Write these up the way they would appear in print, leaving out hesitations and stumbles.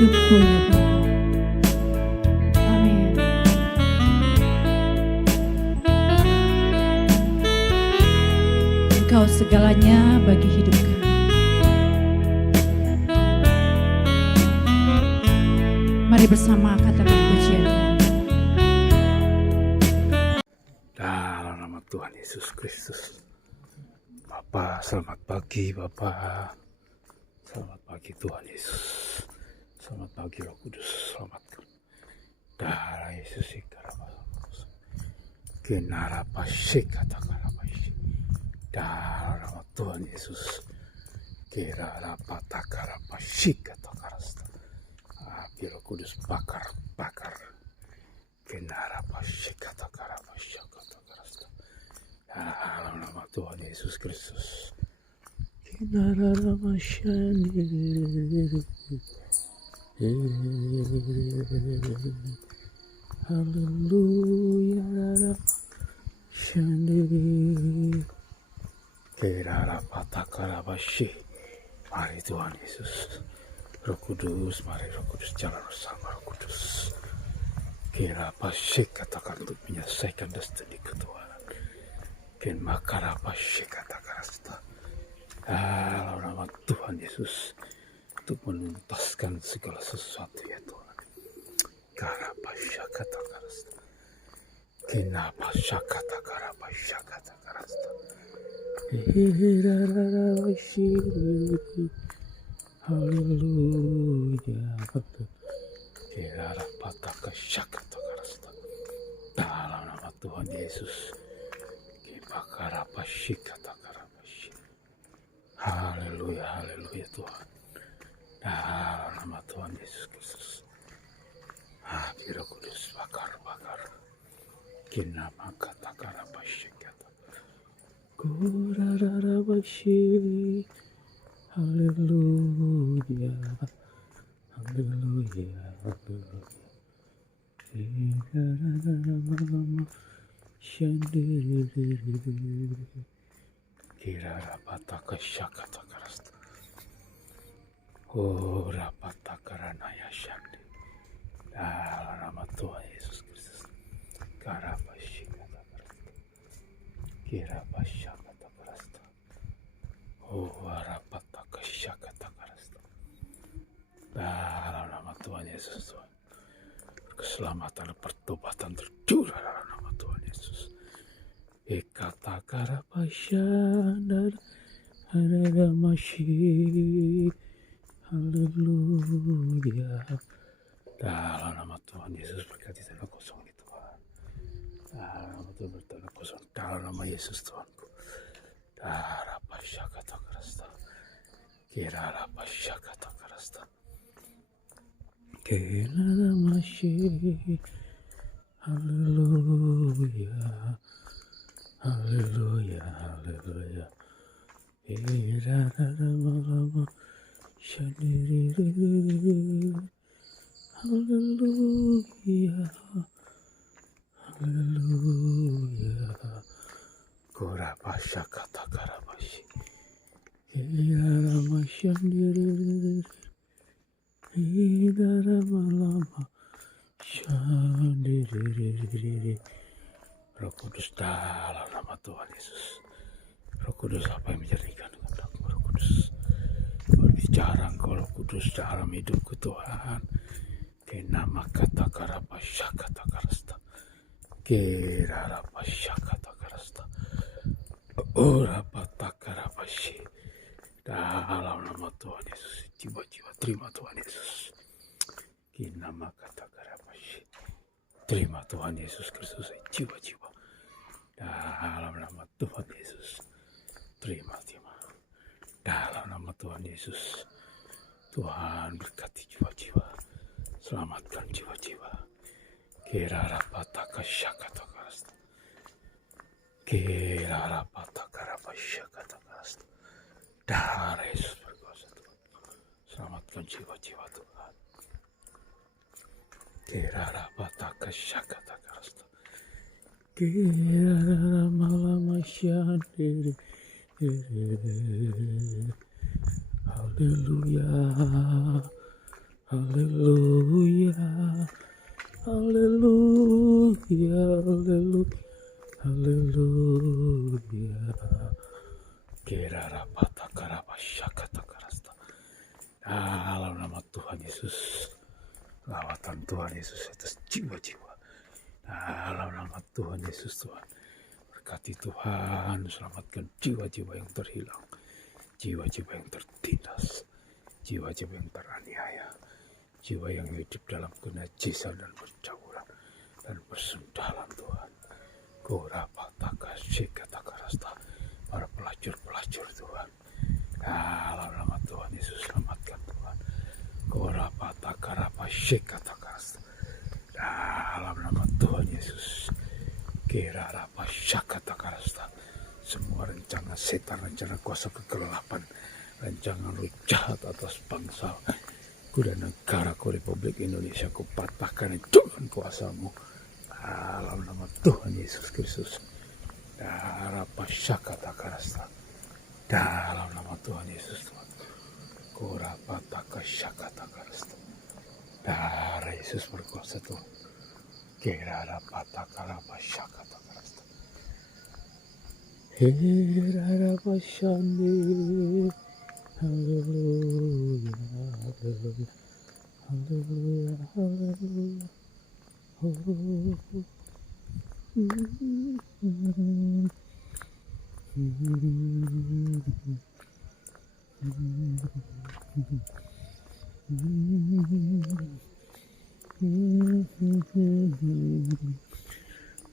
hidupku ya Bapa. Amin. Engkau segalanya bagi hidup kami. Mari bersama katakan pujian. Dalam nama Tuhan Yesus Kristus. Bapa, selamat pagi Bapa. Selamat pagi Tuhan Yesus. Selamat pagi Roh Kudus. Selamatkan. Darah Yesus ikarabas. Kenara pasik katakarabas. Dalam nama Tuhan Yesus. Kira patakarabasik katakarasta. Api Roh Kudus bakar. Kenara pasik katakarabas. Dalam nama Tuhan Yesus Kristus. Kenara masyani. Haleluya. Shani. Kenara patakarabashi. Mari Tuhan Yesus. Roh Kudus, mari Roh Kudus jalan bersama Roh Kudus. Kira pasik katakan untuk menyelesaikan destiny ketuhanan. Ken makara pasik katakan dalam nama Tuhan Yesus untuk menuntaskan segala sesuatu ya Tuhan. Kara pasik katakan kena pasik katakan pasik katakan. Haleluya. Kira pataka syakatakarasta. Dalam nama Tuhan Yesus. Kibakara pasyikatakarabasyi. Haleluya, haleluya Tuhan. Dalam nama Tuhan Yesus Kristus. Api Roh Kudus bakar. Kinama katakarabasykata. Kurarabasyi. Haleluya. Haleluya, haleluya. Kira rapataka syakata karasta. Oh rapataka ranaya syandi. Dalam nama Tuhan Yesus Kristus. Karapasyakata karasta. Kira pasyakata karasta. Oh rapataka syakata karasta. Dalam nama Tuhan Yesus Tuhan. Keselamatan pertobatan tercurah dalam nama Tuhan Yesus. Ekata karapasyan ada masih. Haleluya. Dalam nama Tuhan Yesus berkati tanah kosong ini Tuhan. Dalam nama Tuhan bertanah kosong. Dalam nama Yesus Tuhanku. Darapasya kata kerasta. Kira rapasya kata kerasta. Kira masih. Haleluya. Haleluya. Haleluya. Kira lama sendiri. Haleluya. Haleluya. Kurapasya kata karabashi. Kira lama sendiri. Kira lama sendiri. Roh Kudus dalam nama Tuhan Yesus. Roh Kudus apa yang menjadikan kehendakmu Roh Kudus. Berbicara engkau Roh Kudus dalam hidupku Tuhan. Kenama kata karapasya kata karasta. Kira rapasya kata karasta. Ora pata karapasya. Dalam nama Tuhan Yesus. Jiwa-jiwa terima Tuhan Yesus. Kenama kata karapasya. Terima Tuhan Yesus Kristus. Jiwa-jiwa. Dalam nama Tuhan Yesus. Terima. Dalam nama Tuhan Yesus. Tuhan berkati jiwa-jiwa. Selamatkan jiwa-jiwa. Kira rapataka syakata karasta. Kira rapataka rapasyakata karasta. Darah Yesus berkuasa Tuhan. Selamatkan jiwa-jiwa Tuhan. Kira rapataka syakata karasta. Kira lama syadiri. Haleluya. Haleluya, haleluya, haleluya, haleluya. Kerarapata karapashakata karasta. Dalam nama Tuhan Yesus, lawatan Tuhan Yesus atas jiwa-jiwa. Dalam nama Tuhan Yesus, Tuhan berkati Tuhan, selamatkan jiwa-jiwa yang terhilang, jiwa-jiwa yang tertindas, jiwa-jiwa yang teraniaya, jiwa yang hidup dalam kenajisan dan percauran dan persendalan Tuhan. Korapataka shikatakarasta, para pelacur-pelacur Tuhan. Dalam nama Tuhan Yesus, selamatkan Tuhan. Korapataka rapashikatakarasta. Dalam nama Tuhan Yesus. Kirarapashakatakarasta. Semua rencana setan, rencana kuasa kegelapan, rancangan roh jahat atas bangsa dan negaraku Republik Indonesia, ku patahkan dengan kuasa-Mu dalam nama Tuhan Yesus Kristus. Darapashakatakarasta. Dalam nama Tuhan Yesus, Tuhan. Korapatakasyakatakarasta. Darah Yesus berkuasa Tuhan. Kirarapatakarapashakatakarasta. Hirarapashande. Haleluya, haleluya, haleluya, haleluya.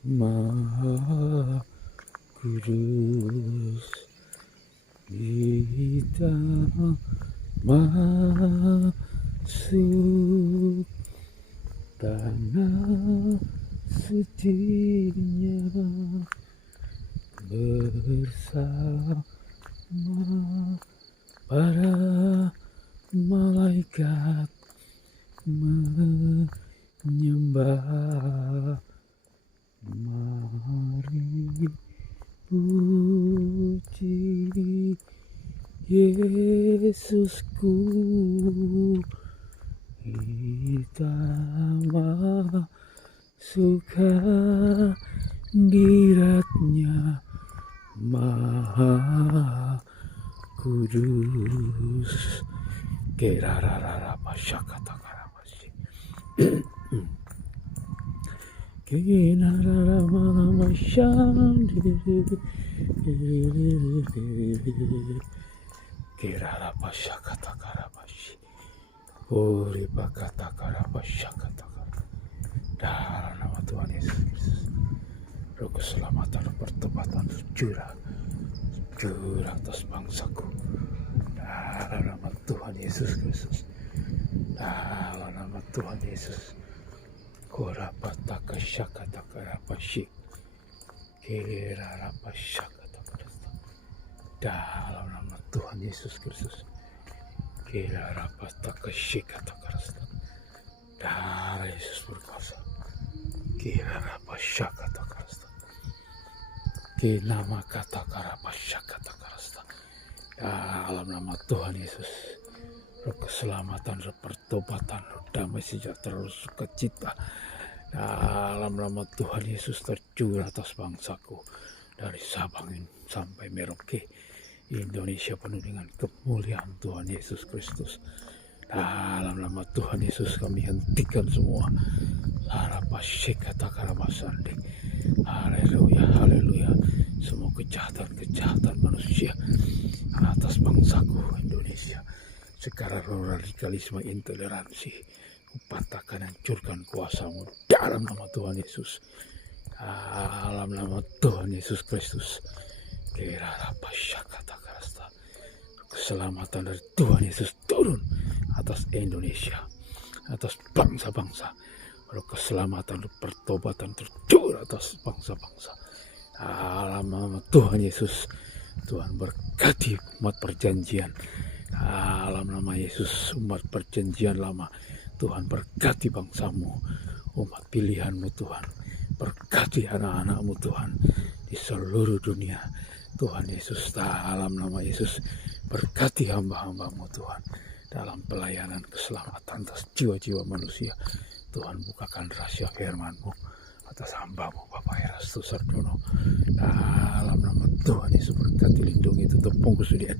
Maha Kudus kita masuk tanah sucinya bersama para malaikat menyembah. Mari puji Yesusku, kita masuk hadirat-Nya Maha Kudus. Kerarararapashakatakarapasi. Kerarapashakatakarapasi. Uripakatakarapashakatakara. Dalam nama Tuhan Yesus Kristus, roh keselamatan, roh pertobatan, curah atas bangsaku. Dalam nama Tuhan Yesus Kristus, dalam nama Tuhan Yesus. Korapatakasyakatakarapasi. Kirarapashakatakarasta. Dalam nama Tuhan Yesus Kristus. Kirarapatakasyakatakarasta. Darah Yesus berkuasa. Kirarapashakatakarasta. Kinamakatakarapasyakatakarasta. Dalam nama Tuhan Yesus, roh keselamatan, roh pertobatan, roh damai sejahtera, roh sukacita, dalam nama Tuhan Yesus tercurah atas bangsaku, dari Sabang sampai Merauke, Indonesia penuh dengan kemuliaan Tuhan Yesus Kristus. Dalam nama Tuhan Yesus kami hentikan semua Harapashikatakarabasande. Haleluya, haleluya. Semua kejahatan manusia atas bangsaku Indonesia, segala radikalisme, intoleransi, kupatahkan, hancurkan kuasa-Mu dalam nama Tuhan Yesus. Dalam nama Tuhan Yesus Kristus. Kirarapashakatakarasta. Keselamatan dari Tuhan Yesus turun atas Indonesia, atas bangsa-bangsa. Roh keselamatan, roh pertobatan tercurah atas bangsa-bangsa. Dalam nama Tuhan Yesus, Tuhan berkati umat perjanjian. Dalam nama Yesus, umat perjanjian lama, Tuhan berkati bangsa-Mu, umat pilihan-Mu Tuhan. Berkati anak-anak-Mu Tuhan di seluruh dunia. Tuhan Yesus, dalam nama Yesus, berkati hamba-hamba-Mu Tuhan. dalam pelayanan keselamatan atas jiwa-jiwa manusia. Tuhan, bukakan rahasia firman-Mu atas hamba-Mu Bapak Erastu Sardono. Dalam nama Tuhan Yesus, berkati, lindungi, tutup bungkus dia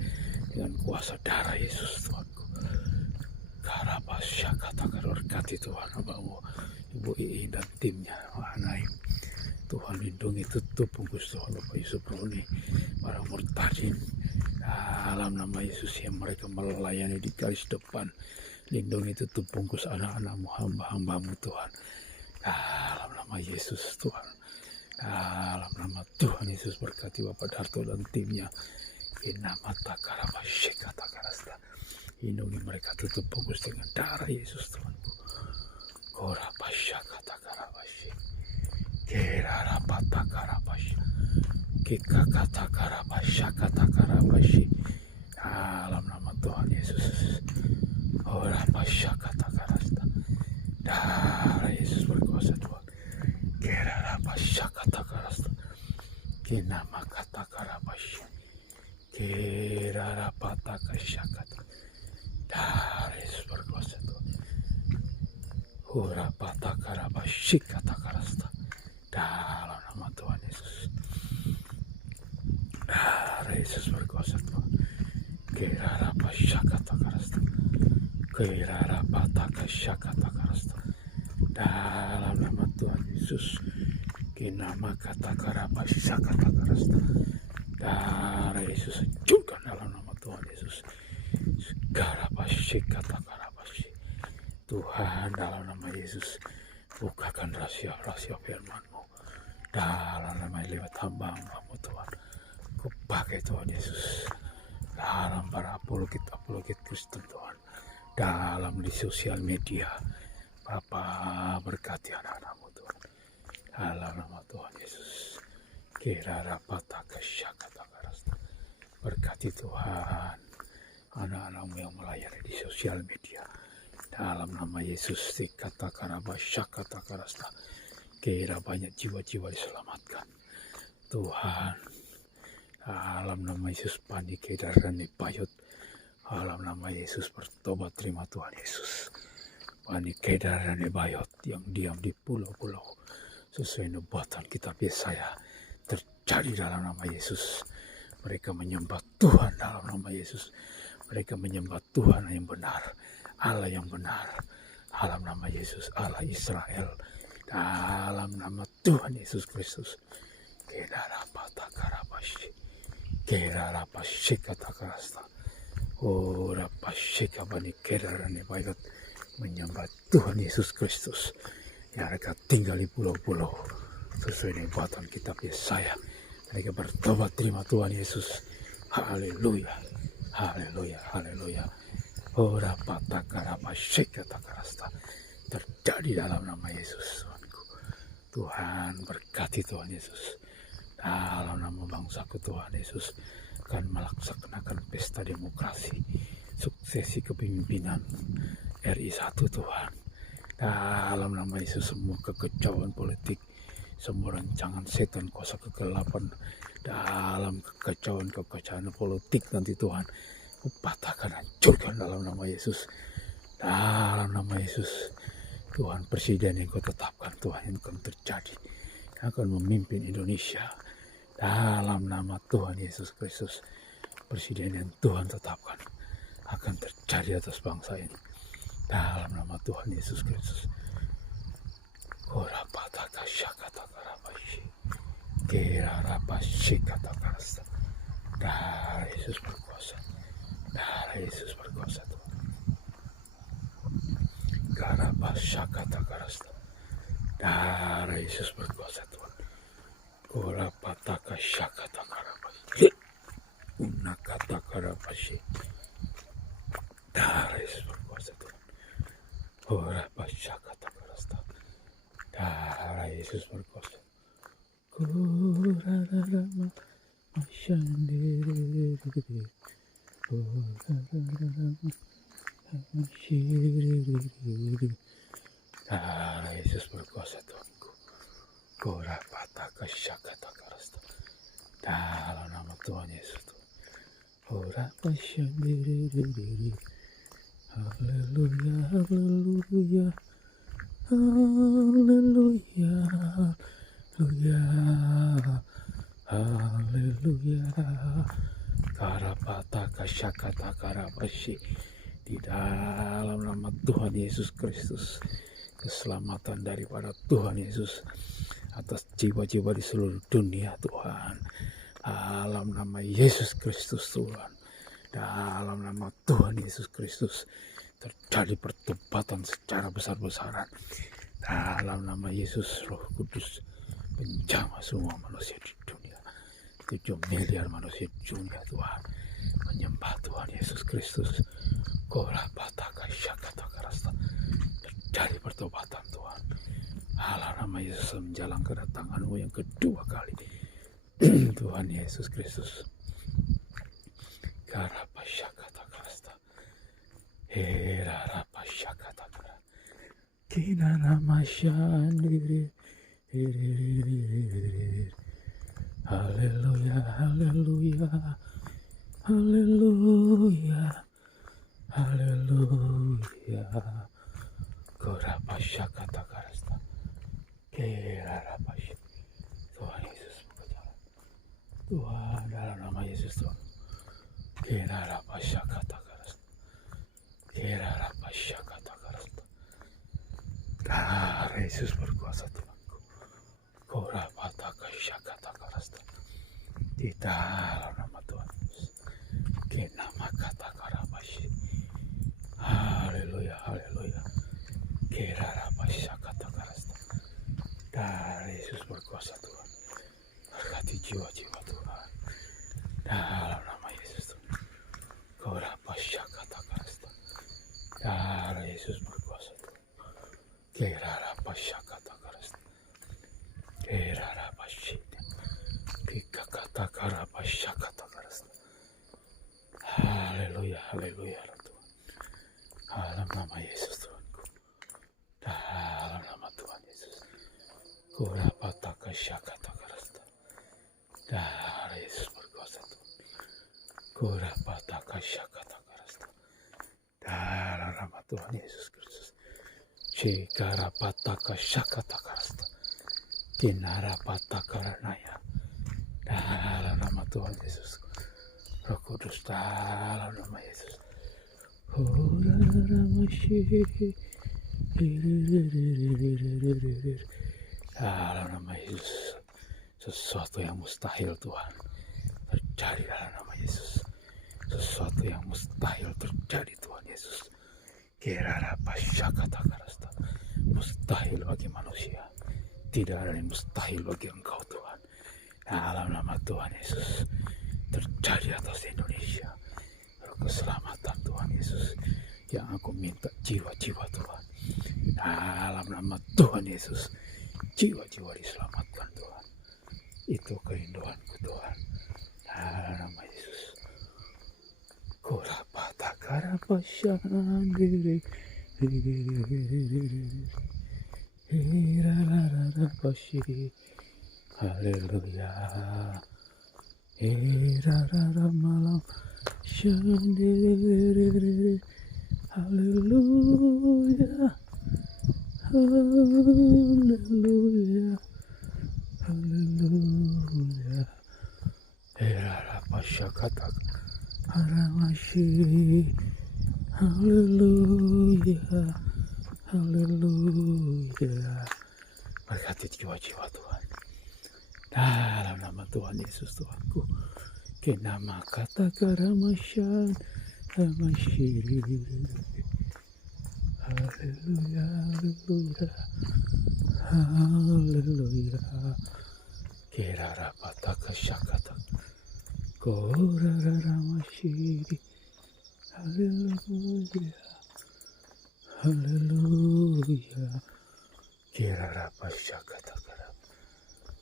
dengan kuasa darah Yesus Tuhanku. Karabasya, katakan berkati Tuhan hamba-Mu Ibu Ii dan timnya, Naim. Tuhan, lindungi, tutup bungkus Tuhan Bapak Yusuf Roni, para murtadin. Dalam nama Yesus yang mereka melayani di garis depan, lindungi, tutup bungkus anak-anak-Mu, hamba-hamba-Mu Tuhan. Dalam nama Yesus Tuhan. Dalam nama Tuhan Yesus, berkati Bapak Darto dan timnya. Inama takarabasya, katakarasta. Lindungi mereka, tutup bungkus dengan darah Yesus Tuhanku. Korabasya, katakarabasya. Kerarapatakarabasya. Kikakatakarabasya, katakarabasya. Dalam nama Tuhan Yesus. Korabasya, katakarasta. Darah Yesus berkuasa Tuhan. Kerarapasya, katakarasta. Kinama katakarabasya. Kerarapatakasya, kata. Darah Yesus berkuasa Tuhan. Hurapatakarabasya, katakarasta. Dalam nama Tuhan Yesus. Darah Yesus berkuasa Tuhan. Kerarapasya, katakarasta. Kerarapatakasya, katakarasta. Dalam nama Tuhan Yesus. Kinama katakarabasya, katakarasta. Darah Yesus, hancurkan dalam nama Tuhan Yesus. Garabasya, katakarabasya. Tuhan, dalam nama Yesus, bukakan rahasia-rahasia firman-Mu. Dalam nama lewat hamba-Mu Tuhan. Kupakai Tuhan Yesus. Dalam para apologet Kristen Tuhan. Dalam di sosial media. Bapa, berkati anak-anak-Mu Tuhan. Dalam nama Tuhan Yesus. Kirarapatakasya, katakarasta. Berkati Tuhan anak-anak-Mu yang melayani di sosial media. Dalam nama Yesus, katakarabasya, katakarasta. Kira banyak jiwa-jiwa diselamatkan. Tuhan, dalam nama Yesus, panik dan bayut. Dalam nama Yesus, bertobat, terima Tuhan Yesus. Panik dan bayut yang diam di pulau-pulau. Sesuai nubuatan kitab Yesaya terjadi dalam nama Yesus. Mereka menyembah Tuhan dalam nama Yesus. Mereka menyembah Tuhan yang benar, Allah yang benar. Dalam nama Yesus, Allah Israel. Dalam nama Tuhan Yesus Kristus. Kerarapatakarabasya. Kerarapasya, katakarasta. Orapasya, kabani kerarane bayot. Menyembah Tuhan Yesus Kristus. Yang mereka tinggal di pulau-pulau. Sesuai dengan buatan kitab Yesaya. Mereka bertobat, terima Tuhan Yesus. Haleluya. Haleluya. Haleluya. Ora patakarabasya, katakarasta. Terjadi dalam nama Yesus. Tuhan, berkati Tuhan Yesus. Dalam nama bangsaku Tuhan Yesus akan melaksanakan pesta demokrasi. Suksesi kepemimpinan RI 1 Tuhan. Dalam nama Yesus, semua kekacauan politik, semua rancangan setan kuasa kegelapan dalam kekacauan politik nanti Tuhan, kupatahkan, hancurkan dalam nama Yesus. Dalam nama Yesus, Tuhan, presiden yang kau tetapkan Tuhan yang akan terjadi, yang akan memimpin Indonesia. Dalam nama Tuhan Yesus Kristus, presiden yang Tuhan tetapkan akan terjadi atas bangsa ini. Dalam nama Tuhan Yesus Kristus. Korapataka katakarabasya. Kerarapasya, katakarasta. Darah Yesus berkuasa. Darah Yesus berkuasa Tuhan. Karabasya, katakarasta. Darah Yesus berkuasa Tuhan. Korapataka katakarabasya. Unakatakarabasya. Darah Yesus berkuasa Tuhan. Korapasya, katakarasta. Darah Yesus berkuasa. Kurarama masyandere. Kurarama masyandere. Darah Yesus berkuasa Tuhanku. Korapataka katakarasta. Dalam nama Tuhan Yesus. Korapasya. Haleluya, haleluya, haleluya, haleluya, haleluya. Karapata kasyakata karabashi. Di dalam nama Tuhan Yesus Kristus, keselamatan daripada Tuhan Yesus atas jiwa-jiwa di seluruh dunia Tuhan. Dalam nama Yesus Kristus Tuhan, dalam nama Tuhan Yesus Kristus terjadi pertobatan secara besar-besaran. Dalam nama Yesus, Roh Kudus menjamah semua manusia di dunia. 7 miliar manusia di dunia Tuhan menyembah Tuhan Yesus Kristus. Terjadi pertobatan Tuhan. Dalam nama Yesus menjalang kedatangan-Mu yang kedua kali. Tuhan Yesus Kristus. Karapasyakatakarasta. Herarapasyakatakara. Kinaramashandiri. Haleluya, haleluya, haleluya, haleluya. Korapasyakatakarasta. Kerarapasy. Tuhan Yesus berjalan. Tuhan, dalam nama Yesus Tuhan. Kerarapasyakatakarasta. Kerarapasyakatakarasta. Darah Yesus berkuasa Tuhanku. Korapatakasyakatakarasta. Di dalam nama Tuhan Yesus. Kenamakatakarapasy. Haleluya, haleluya. Kerarapasyakatakarasta. Darah Yesus berkuasa Tuhan. Berkati jiwa-jiwa Tuhan. Dalam nama Yesus Tuhan. Korapasyakatakarasta. Darah Yesus berkuasa Tuhan. Kerarapasyakatakarasta. Kerarapasyita. Kikakatakarapashakatakarasta. Haleluya, haleluya Tuhan. Dalam nama Yesus Tuhanku. Dalam nama Tuhan Yesus. Kurapatakasyakatakarasta. Darah Yesus berkuasa Tuhan. Kurapatakasyakatakarasta. Dalam nama Tuhan Yesus Kristus. Shikarapatakasyakatakarasta. Kinarapatakaranaya. Dalam nama Tuhan Yesus. Roh Kudus dalam nama Yesus. Dalam nama Yesus. Sesuatu yang mustahil Tuhan terjadi dalam nama Yesus. Sesuatu yang mustahil terjadi Tuhan Yesus. Kirarapasyakatakarasta. Mustahil bagi manusia. Tidak ada yang mustahil bagi Engkau Tuhan. Dalam nama Tuhan Yesus terjadi atas Indonesia. Keselamatan Tuhan Yesus yang aku minta jiwa-jiwa Tuhan. Dalam nama Tuhan Yesus jiwa-jiwa diselamatkan Tuhan. Itu kerinduanku Tuhan. Dalam nama Yesus. Kurapatakarapashandiri. Haleluya. Malam shandiri. Haleluya. Haleluya. Haleluya. Pasyakatak Haramashi. Haleluya. Haleluya. Berkati jiwa-jiwa Tuhan. Dalam nama Tuhan Yesus Tuhanku. Kenama kata karamasyan. Hamashi. Haleluya. Haleluya. Haleluya. Kirarapataka syakatak. Korararamashiri. Haleluya. Haleluya. Kirarapasyakatakara.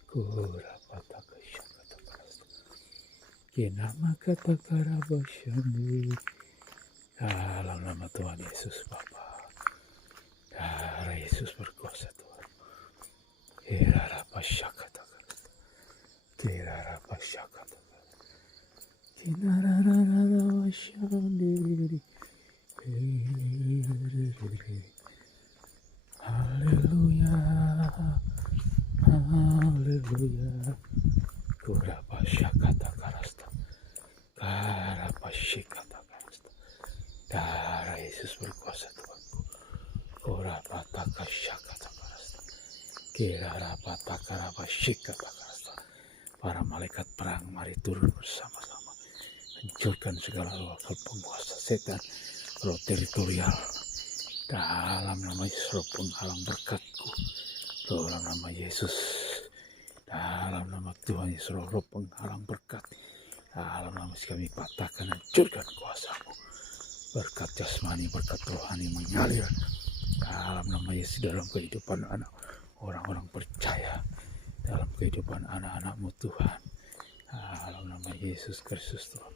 Korapataka syakatakara. Kinamakatakara basyami. Dalam nama Tuhan Yesus Bapa. Darah Yesus berkuasa Tuhan. Kirarapasyakatakara. Kirarapasyakatakara. Kinararararawasyandiri. kata karasta. Karapashe kata karasta. Darah Yesus berkuasa Tuhanku. Korapataka syakata karasta. Kirarapataka rapashe kata karasta. Para malaikat perang mari turun bersama-sama. Hancurkan segala lokal penguasa setan, roh teritorial. Dalam nama Yesus, roh penghalang berkatku. Dalam nama Yesus. Dalam nama Tuhan Yesus, roh penghalang berkat. Dalam nama Yesus kami patahkan, hancurkan kuasamu. Berkat jasmani, berkat rohani mengalir. Dalam nama Yesus, dalam kehidupan anak orang-orang percaya. Dalam kehidupan anak-anakmu Tuhan. Dalam nama Yesus Kristus Tuhan.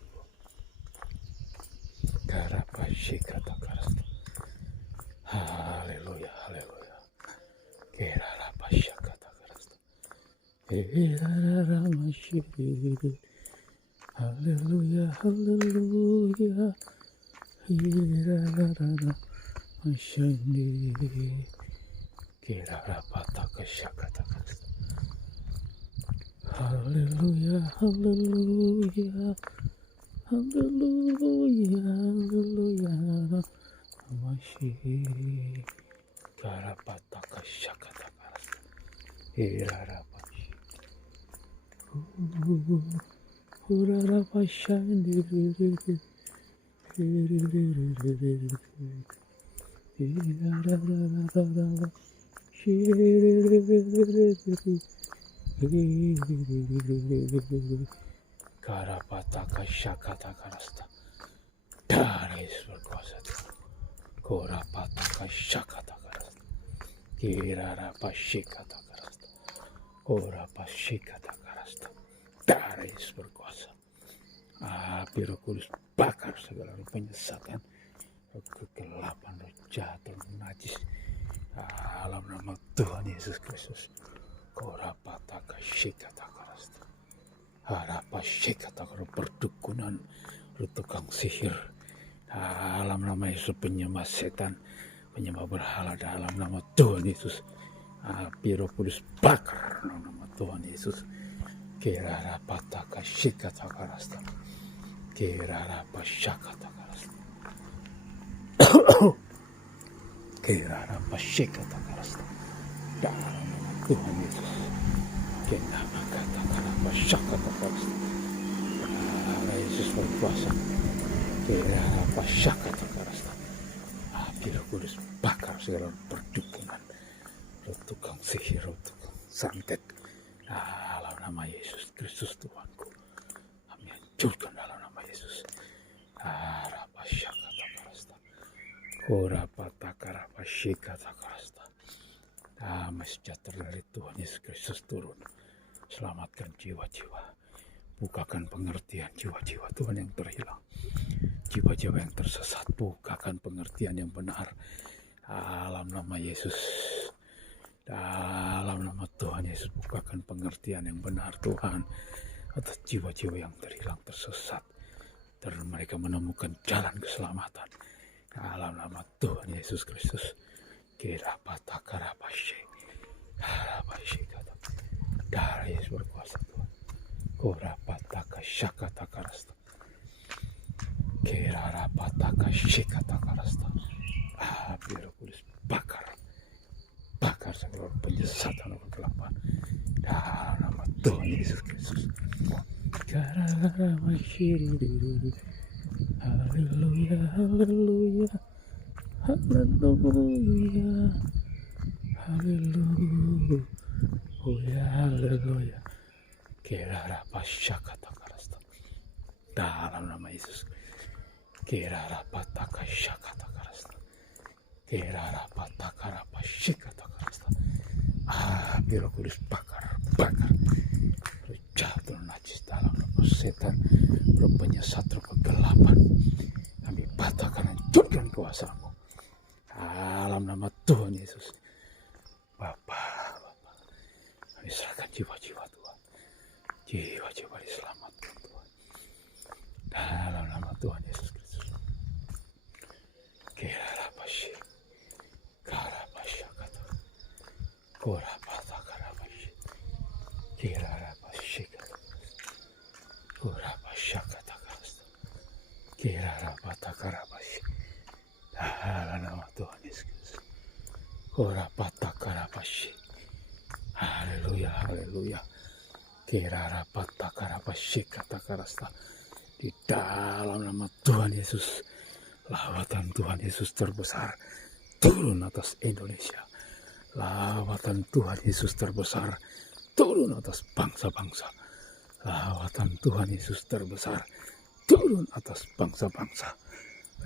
Karapashe kata karasta. Haleluya, haleluya. Kirarapashe kata karasta. Kiraramashe. Haleluya, haleluya. Kiraramashe. Kirarapataka syakata karasta. Haleluya, haleluya. Haleluya, haleluya. Masih karapataka syakata karasta. Irarapashi. Urarapashandi. Karapataka syakata karasta. Darah Yesus berkuasa Tuhan. Korapataka syakata karasta. Kirarapashe kata karasta. Korapashe kata karasta. Darah Yesus berkuasa. Api Roh Kudus bakar segala roh penyesatan, roh kegelapan, roh jahat, roh najis. Dalam nama Tuhan Yesus Kristus. Korapataka syakata karasta. Harapashe kata roh perdukunan, roh tukang sihir. Dalam nama Yesus penyembah setan, penyembah berhala, dalam nama Tuhan Yesus. Api Roh Kudus bakar dalam nama Tuhan Yesus. Kirarapataka syakata karasta. Kirarapashakata karasta. Kirarapashakata karasta. Dalam nama Tuhan Yesus. Kirarapakata karapashakata karasta. Darah Yesus berkuasa. Kirarapashakata karasta. Api Roh Kudus bakar segala perdukunan, roh tukang sihir, roh tukang santet. Dalam nama Yesus Kristus Tuhanku, kami hancurkan dalam nama Yesus. Arapashakata karasta. Korapataka rapashikata karasta. Damai sejahtera dari Tuhan Yesus Kristus turun. Selamatkan jiwa-jiwa. Bukakan pengertian jiwa-jiwa Tuhan yang terhilang. Jiwa-jiwa yang tersesat, bukakan pengertian yang benar. Dalam nama Yesus. Dalam nama Tuhan Yesus, bukakan pengertian yang benar Tuhan atas jiwa-jiwa yang terhilang, tersesat, dan mereka menemukan jalan keselamatan. Dalam nama Tuhan Yesus Kristus. Kirapataka rapashe. Rapashe kata. Darah Yesus berkuasa Tuhan. Korapataka syakata karasta. Kirarapataka syakata karasta. Api Roh Kudus bakar. Bakar segala penyesatan dan kegelapan. Dalam nama Tuhan Yesus Kristus. Haleluya, haleluya, haleluya, haleluya, haleluya. Kirarapashakata karasta. Dalam nama Yesus. Kirarapataka syakata karasta. Kirarapataka rapashikata karasta. Api Roh Kudus bakar, bakar. Roh jahat, roh najis, dalam roh setan, roh penyesat, roh kegelapan. Kami patahkan, hancurkan kuasamu. Dalam nama Tuhan Yesus. Bapa, kami serahkan jiwa-jiwa Tuhan. Jiwa-jiwa diselamatkan Tuhan. Dalam nama Tuhan Yesus Kristus. Kirarapashi. Karapashakata. Korapata karapashi. Kirarapashi. Kurapa syakata karasta. Kira rapata karabashi. Dalam nama Tuhan Yesus. Kurapa karabashi. Haleluya, haleluya. Kira rapata karabashi kata karasta. Di dalam nama Tuhan Yesus, lawatan Tuhan Yesus terbesar turun atas Indonesia. Lawatan Tuhan Yesus terbesar turun atas bangsa-bangsa. Lawatan Tuhan Yesus terbesar turun atas bangsa-bangsa.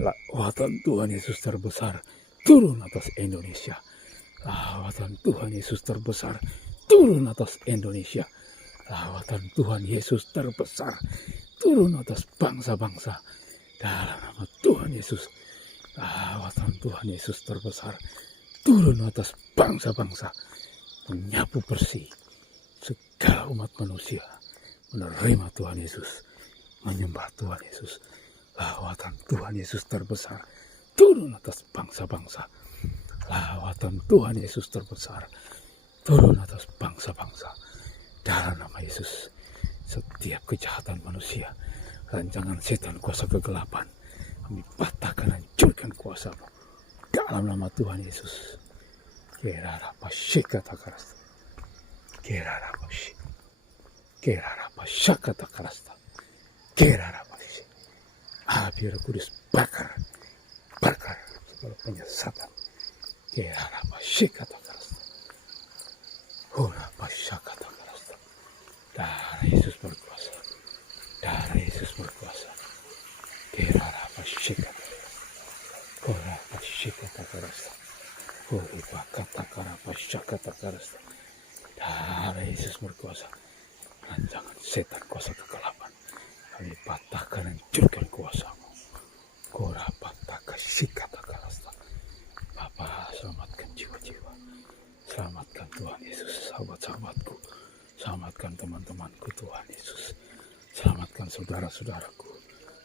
Lawatan Tuhan Yesus terbesar turun atas Indonesia. Lawatan Tuhan Yesus terbesar turun atas Indonesia. Lawatan Tuhan Yesus terbesar turun atas bangsa-bangsa dalam nama Tuhan Yesus. Lawatan Tuhan Yesus terbesar turun atas bangsa-bangsa, menyapu bersih segala umat manusia, menerima Tuhan Yesus, menyembah Tuhan Yesus. Lawatan Tuhan Yesus terbesar turun atas bangsa-bangsa. Lawatan Tuhan Yesus terbesar turun atas bangsa-bangsa dalam nama Yesus. Setiap kejahatan manusia, rancangan setan, kuasa kegelapan, kami patahkan, hancurkan kuasamu dalam nama Tuhan Yesus. Kira rapashi kata karasta. Kira rapashi. Kira rapashi kata karasta. Kira rapashi. Api Roh Kudus bakar segala penyesatan. Kira rapashi kata karasta. Rapashi kata karasta. Darah Yesus berkuasa. Darah Yesus berkuasa. Kira rapashi kata karasta. Rapashi kata karasta. Rapashi kata karasta. Darah Yesus berkuasa. Rancangan setan, kuasa kegelapan, kami patahkan, hancurkan kuasamu. Korapataka sikata karasta. Bapa, selamatkan jiwa-jiwa. Selamatkan Tuhan Yesus, sahabat-sahabatku. Selamatkan teman-temanku Tuhan Yesus. Selamatkan saudara-saudaraku.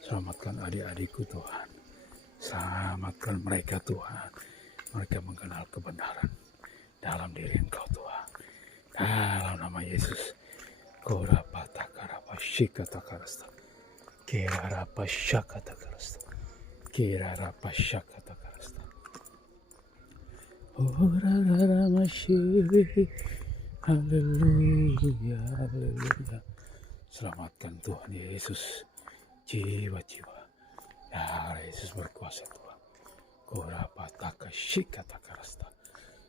Selamatkan adik-adikku Tuhan. Selamatkan mereka Tuhan. Mereka mengenal kebenaran dalam diri Engkau Tuhan. Dalam nama Yesus. Korapatakarapashikatakarasta. Kerarapashakatakarasta. Kerarapashakatakarasta. Orararamashi. Haleluya, haleluya. Selamatkan Tuhan Yesus jiwa-jiwa. Ya Yesus berkuasa Tuhan. Korapatakasikatakarasta.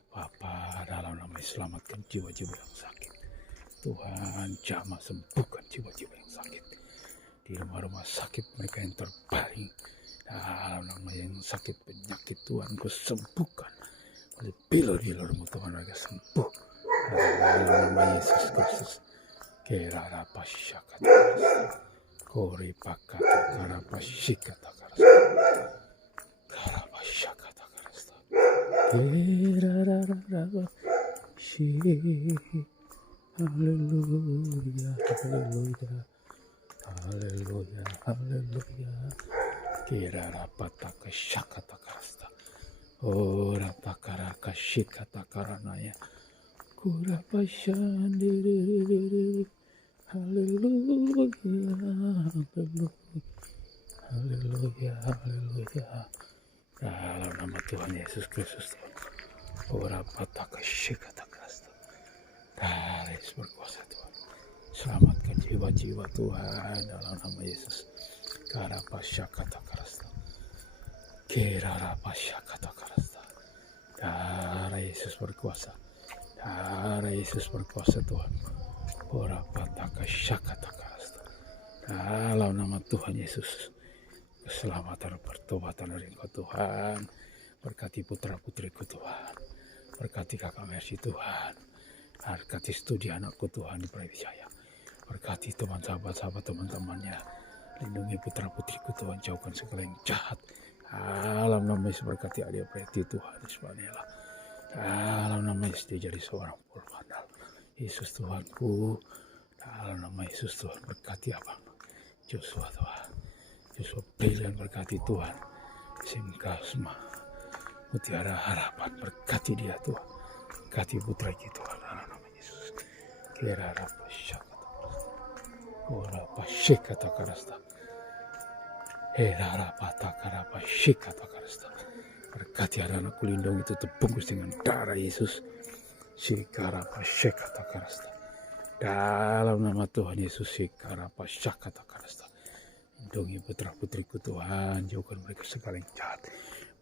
Bapa, dalam nama selamatkan jiwa-jiwa yang sakit. Tuhan, jamah sembuhkan jiwa-jiwa yang sakit. Di rumah-rumah sakit mereka yang terbaring. Dalam nama yang sakit penyakit Tuhan, Kau sembuhkan. Oleh bilur-bilurmu Tuhan, mereka sembuh. Dalam nama Yesus Kristus. Kerarapashakatarasta. Koripakatakarapasikatakarasta. Karapashakatarasta. Kerararapashi. Haleluya, haleluya, haleluya, haleluya. Kirarapataka syakatakarasta. Orapakaraka shikatakaranaya. Kurapashandiri. Haleluya, haleluya, haleluya, haleluya. Dalam nama Tuhan Yesus Kristus. Orapataka shikatakarasta. Yesus berkuasa Tuhan. Selamatkan jiwa-jiwa Tuhan dalam nama Yesus. Karapashakatakarasta. Kerarapashakatakarasta. Darah Yesus berkuasa. Darah Yesus berkuasa Tuhan. Orapatakashakatakarasta. Dalam nama Tuhan Yesus. Keselamatan, pertobatan dari Engkau Tuhan. Berkati putra-putriku Tuhan. Berkati kakak Mercy Tuhan. Berkati studi anakku Tuhan di Prawijaya. Berkati teman sahabat-sahabat teman-temannya. Lindungi putra-putriku Tuhan, jauhkan segala yang jahat. Dalam nama Yesus berkati adik Preti Tuhan Ismaila. Dalam nama Yesus dia jadi seorang pulvandal. Yesus Tuhanku. Dalam nama Yesus Tuhan berkati abang Joshua Tuhan. Joshua Brilian berkati Tuhan. Simkasma Mutiara Harapan berkati dia Tuhan. Berkati putra kita Tuhan dalam nama Yesus. Kira rapasyakatakarasta. Ora pashika takarasta. Hera pata karapa shika takarasta. Berkati anak-anakku, lindungi, tutup bungkus dengan darah Yesus. Shikarapa shika takarasta. Dalam nama Tuhan Yesus, Shikarapa shaka takarasta. Lindungi putra-putriku Tuhan, jauhkan mereka segala yang jahat.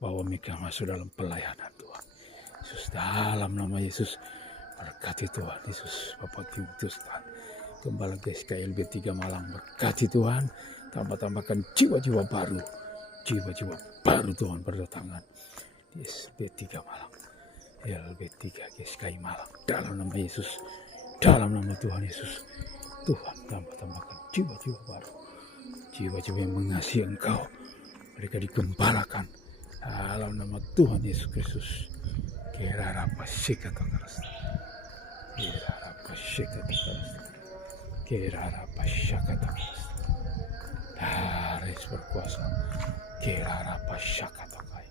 Bawa mereka masuk dalam pelayanan Tuhan. Yesus, dalam nama Yesus, berkati Tuhan Yesus, Bapak Timotius Tuhan. Gembala GSKI LB 3 Malang, berkati Tuhan, tambah-tambahkan jiwa-jiwa baru Tuhan berdatangan di SB 3 Malang, LB 3 GSKI Malang, dalam nama Yesus, dalam nama Tuhan Yesus. Tuhan, tambah-tambahkan jiwa-jiwa baru, jiwa-jiwa yang mengasihi Engkau, mereka digembalakan dalam nama Tuhan Yesus Kristus. Kerarapa shika takarasta. Kerarapa shika takarasta. Kerarapa shaka takarasta. Daris berkuasa. Kerarapa shaka takai.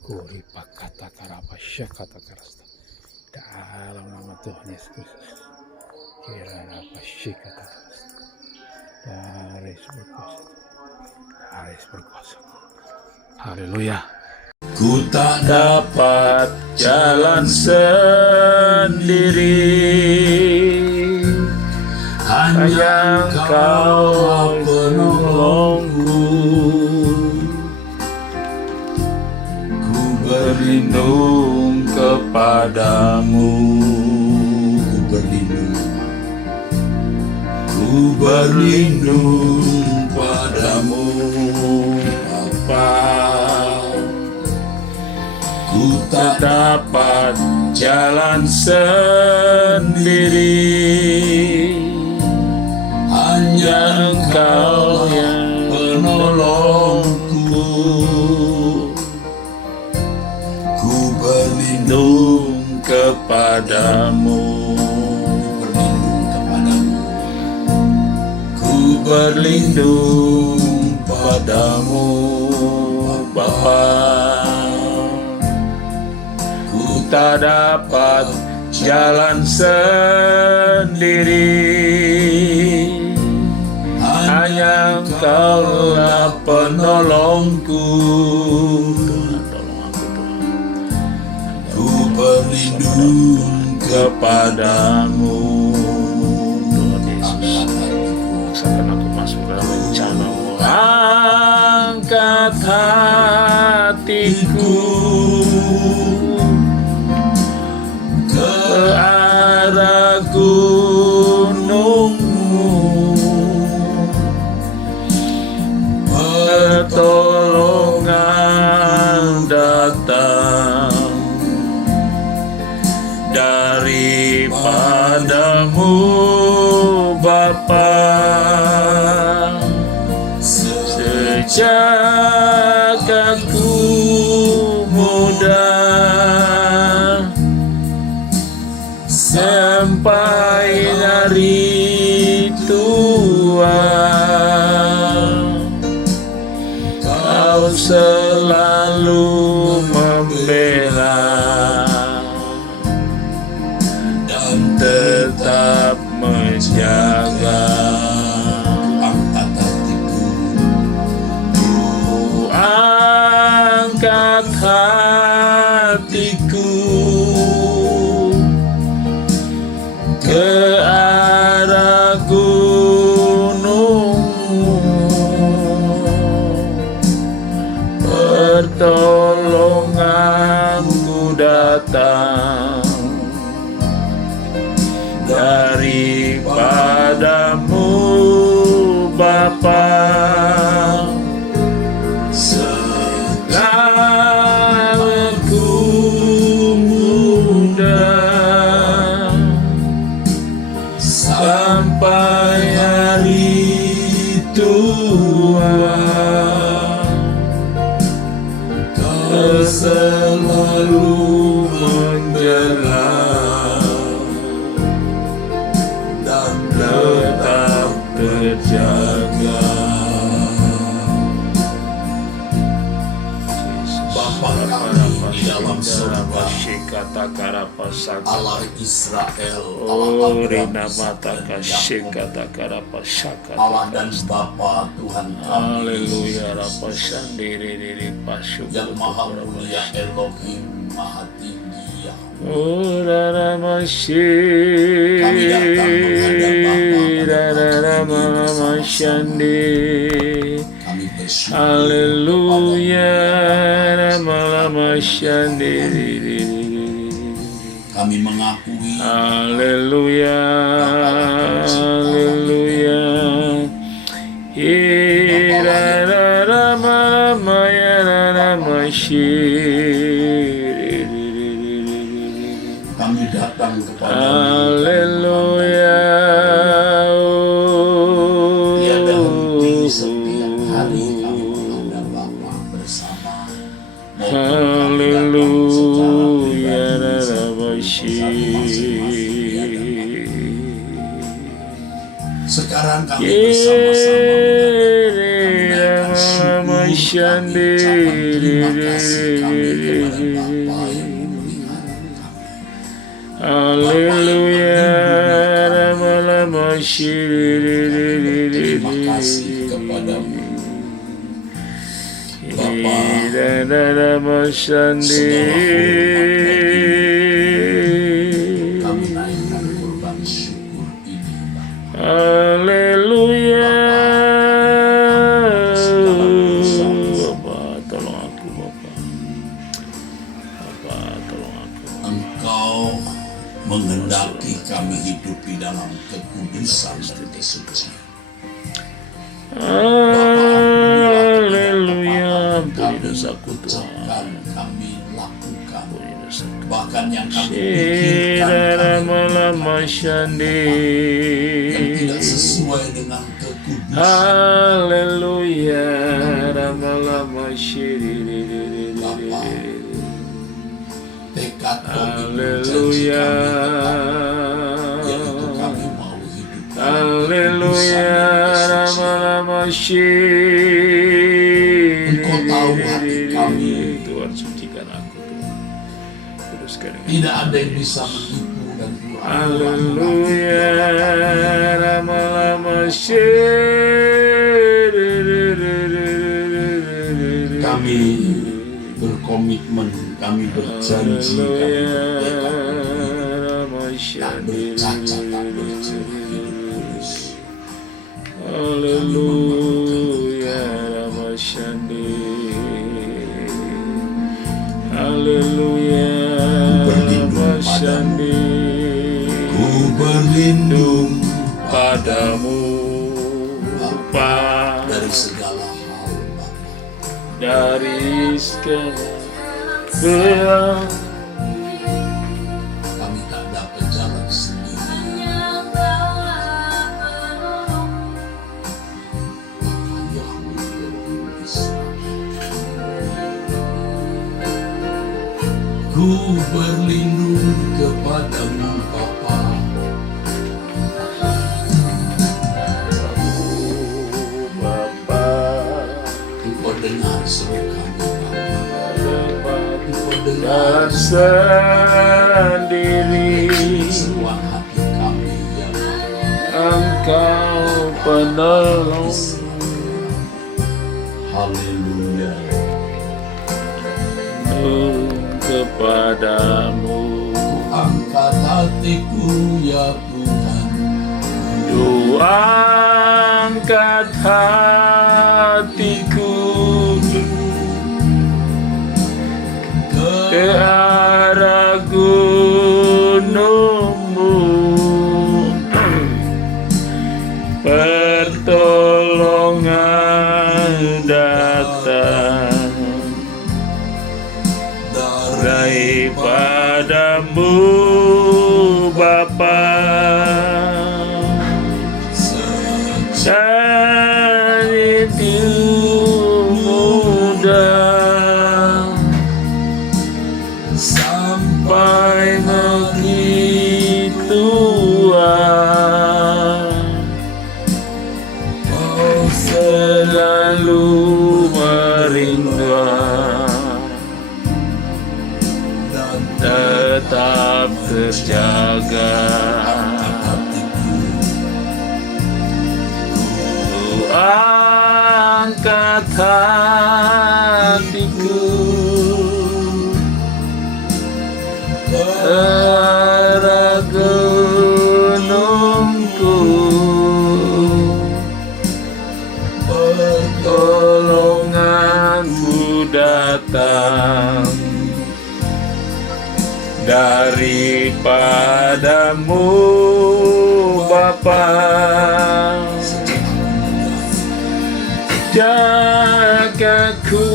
Kuri pakata karapa shaka takarasta. Dalam nama Tuhan Yesus Kristus. Kerarapa shika takarasta. Daris berkuasa. Daris berkuasa. Haleluya. Ku tak dapat jalan sendiri, hanya Engkau penolongku. Ku berlindung kepadamu, ku berlindung padamu, Bapa. Ku tak dapat jalan sendiri, hanya Engkau yang penolongku. Ku berlindung kepadamu, ku berlindung padamu, Bapa. Tak dapat jalan sendiri, hanya Engkaulah penolongku. Ku berlindung kepadamu, Tuhan Yesus. Saat aku masuk dalam rencana-Mu, angkat hatiku ke arah gunung-Mu, pertolongan datang daripada-Mu, Bapa. Sejak aku muda sampai hari tua, Kau selalu membela dan tetap menjaga. Angkat hatiku ke arah gunung-Mu, pertolonganku datang daripada-Mu, Bapa. Sampai hari tua, Kau selalu menjaga dan tetap terjaga. Bapa kami di dalam surga, Shikata karapasaka. Allah Israel, Oh, Allah Rina Abraham, mata Ishak, dan Yakub, kashikata karapasaka. Allah dan Bapa Tuhan kami Haleluya, Yesus rapa Kristus, shandiri pasyukur. yang maha mulia Elohim, maha tinggi Yahweh. Ora Kami datang menghadap Bapa dan Shandi. kami bersyukur Haleluya, kepadamu. Shandi. Kami mengakui Haleluya, haleluya. kami datang kepadamu. Haleluya. Tiada henti setiap hari kami menghadap Bapa bersama. Haleluya, Sekarang kami bersama-sama menaikkan syukur, kami ucapkan terima kasih kami kepada Bapa yang memelihara kami. Haleluya, Terima kasih kepadamu Bapa. Kami naikkan kurban syukur ini Bapa. Haleluya. Bapak, tolong aku Bapak. Bapak, tolong aku. Engkau menghendaki kami hidup di dalam kekudusan dan kesucian. Haleluya. Ampuni dosaku Tuhan. Ucapkan, kami lakukan, Ampuni dosaku. bahkan yang kami pikirkan yang tidak sesuai dengan kekudusan. Haleluya. Tekad komitmen Haleluya. yaitu kami mau hidup Haleluya. Engkau tahu hati kami. Tuhan, sucikan aku Tuhan. Kuduskan dengan tidak ada yang bisa menipu dan pura-pura. Haleluya. Kami berkomitmen, kami berjanji, kami bertekad tak bercacat, tak bercela, hidup kudus. Haleluya, Ramashandi. Haleluya, Ramashandi. Ku berlindung Padamu, Bapa, dari segala hal, Bapa. dari segala Kami tak dapat jalan sendiri. Ku berlindung kepadamu Bapa. Bapa, Engkau dengar seru kami Bapa. Engkau dan dengar sendiri seruan hati kami yang Engkau penolong. Haleluya. Kepadamu Ku angkat hatiku ya Tuhan. doa, angkat hatiku ke arah gunung-Mu, pertolongan datang daripadamu Bapa. Dan itu mudah sampai negeri tua. Kau selalu merindukan terjaga. Ku angkat hatiku arah gunungku, pertolonganku datang daripadamu Bapa. Jagaku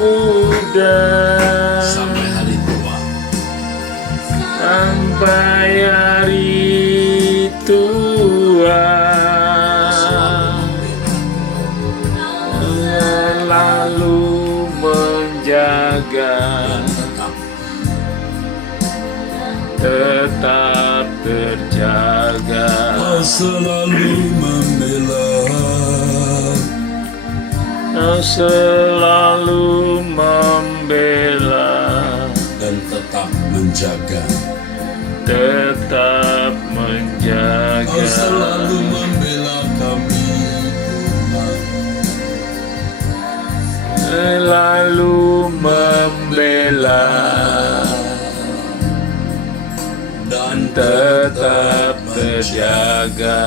muda sampai hari tua, sampai hari tua, lalu menjaga, tetap terjaga. Kau selalu membela, Kau selalu membela dan tetap menjaga. tetap menjaga. Kau selalu membela kami, Tuhan. Selalu membela Dan tetap terjaga.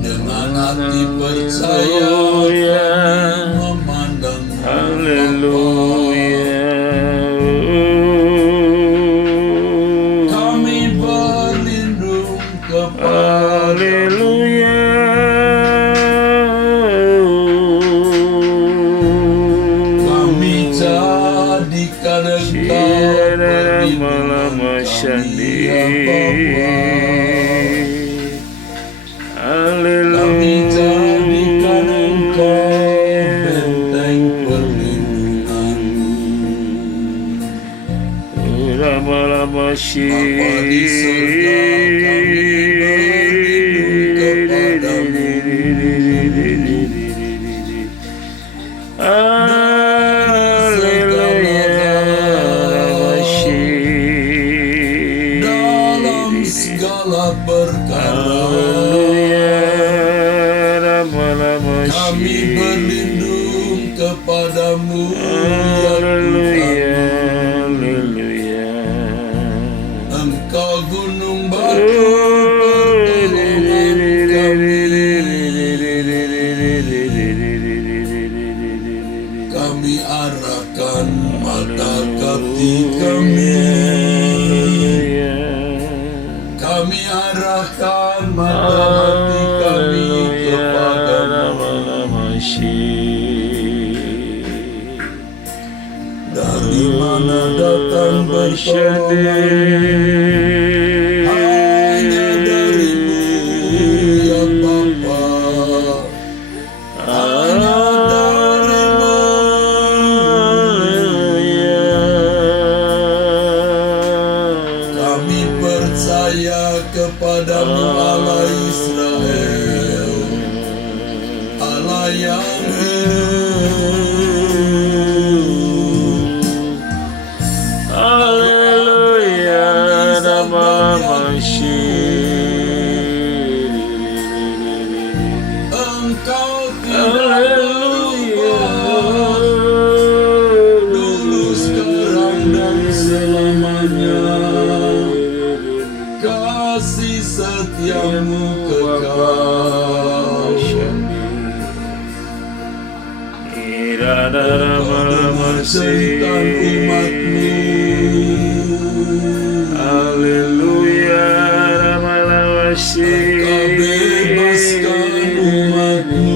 dengan hati percaya Haleluya. kami memandang Haleluya. Kami berlindung kepada Haleluya. kami, jadikan Engkau perlindungan kami, ya Bapa. Kami jadikan Engkau benteng perlindungan. Lama-lama Bapa di surga, kami berlindung kepadamu. Dalam segala perkara kami berlindung kepadamu, ya Tuhan. Engkau gunung batu pertolongan kami. Kami arahkan mata hati kami. Kami arahkan mata hati kami kepadamu. Dari mana datang pertolongan? Hanya darimu, ya Bapa. Hanya darimu. Kami percaya kepadamu, Allah Israel, Allah yang hidup. Haleluya, nama Engkau tidak berubah, dulu, sekarang, dan selamanya. Kasih setiamu kekal. Tentang umatmu. Haleluya, Engkau bebaskan umatmu.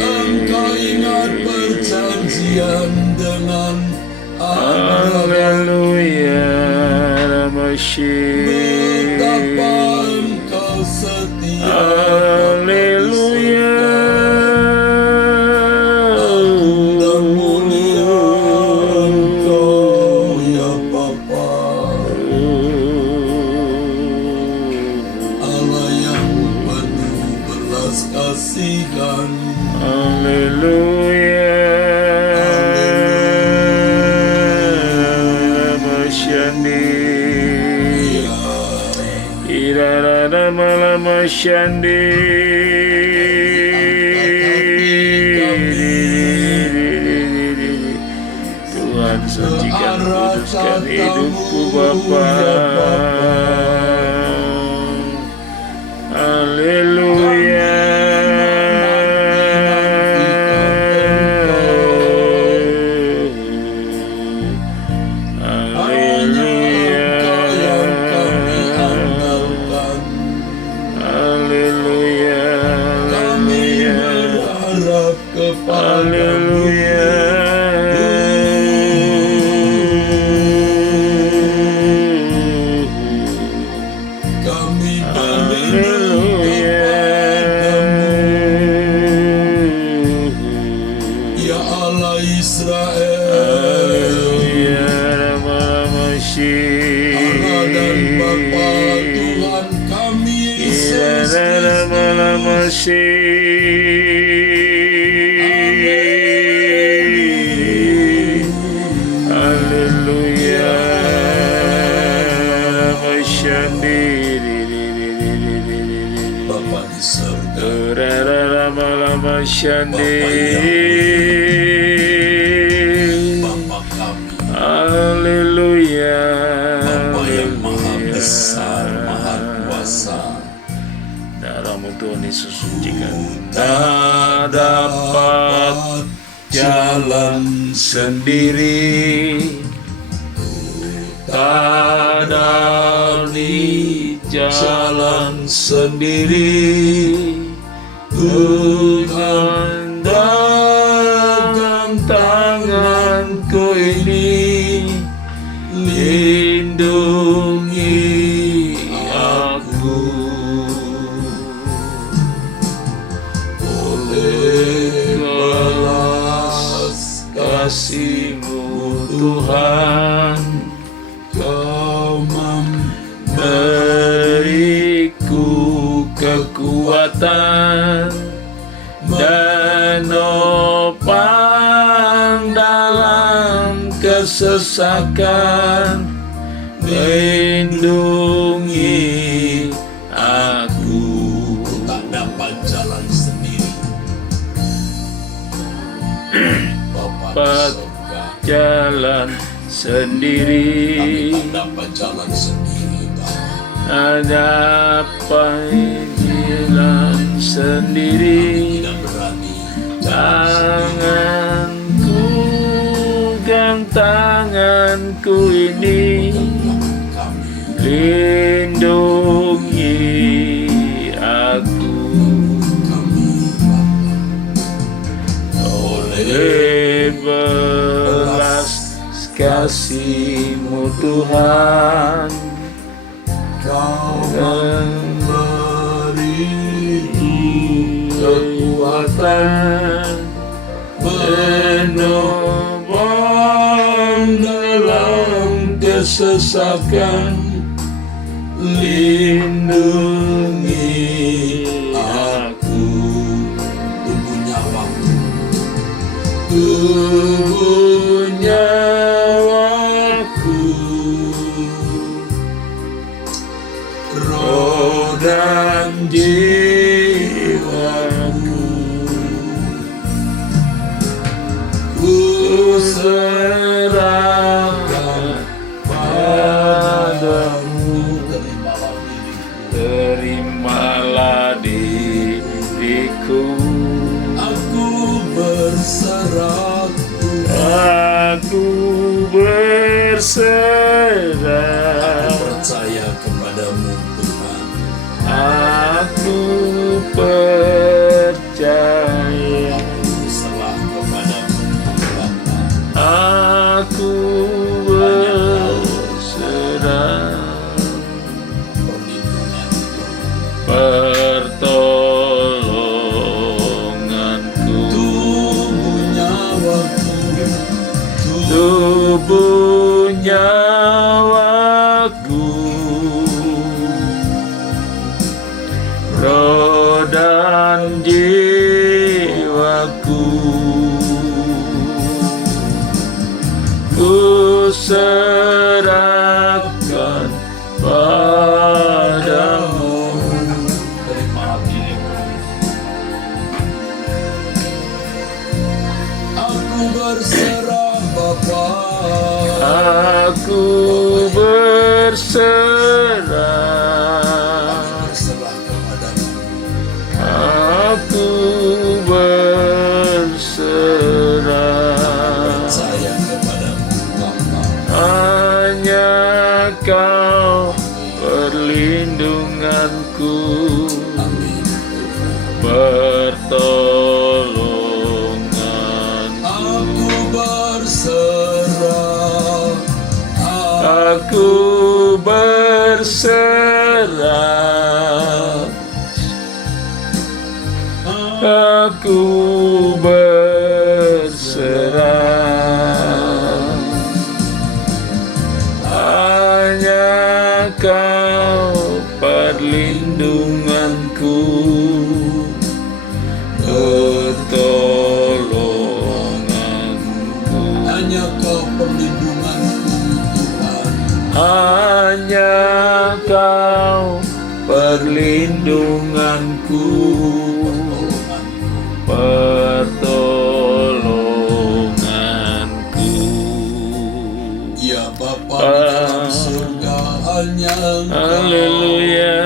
Engkau ingat perjanjian dengan Abraham. Haleluya, Betapa Engkau setia. Haleluya. Dan mulia Engkau, ya Bapa. Allah yang penuh belas kasihan. Haleluya. lama-lama syandi. Tuhan sucikan kuduskan hidupku Bapa. Haleluya. Haleluya. Kami berlindung kepadamu, ya Allah Israel. Allah dan Bapa Tuhan kami Yesus Haleluya. Bapa di surga, Bapa kami, Haleluya. Bapa yang maha besar, maha kuasa. Darahmu Tuhan Yesus sucikan. Tak dapat jalan sendiri, tak dari jalan sendiri. Tuhan dalam tanganku ini, lindungi aku. Oleh belas kasih-Mu Tuhan, Kau memberiku kekuatan dan nopang dalam kesesakan. Lindungi aku. Tak dapat jalan sendiri. Bapa di surga, Jalan sendiri, kami tak dapat jalan sendiri, Bapa. ada jalan sendiri. Tidak berani Tanganku, gang tanganku ini, kami. lindungi aku. Oleh belas kasih-Mu Tuhan, Kau memberi kekuatan, menopang dalam kesesakan. Lindungi aku. tubuh nyawaku, Tubuh nyawaku, roh dan jiwaku, ku serahkan padamu. terimalah diriku. Terimalah diriku. Aku berserah Tuhan. Aku berserah. Percaya kepadamu Tuhan. Aku percaya. Aku serah kepadamu Bapa. Aku berserah. Perlindungan Pertolonganku. tubuh nyawaku, Tubuh nyawaku, roh dan jiwaku, ku serahkan padamu. perlindunganku, Amin. pertolonganku. Aku berserah. Aku berserah, aku berserah, hanya Kau perlindunganku, pertolonganku. Hanya Kau perlindunganku, Tuhan. Hanya Kau perlindunganku, pertolonganku. Ya Bapa di dalam surga, hanya Engkau. Haleluya.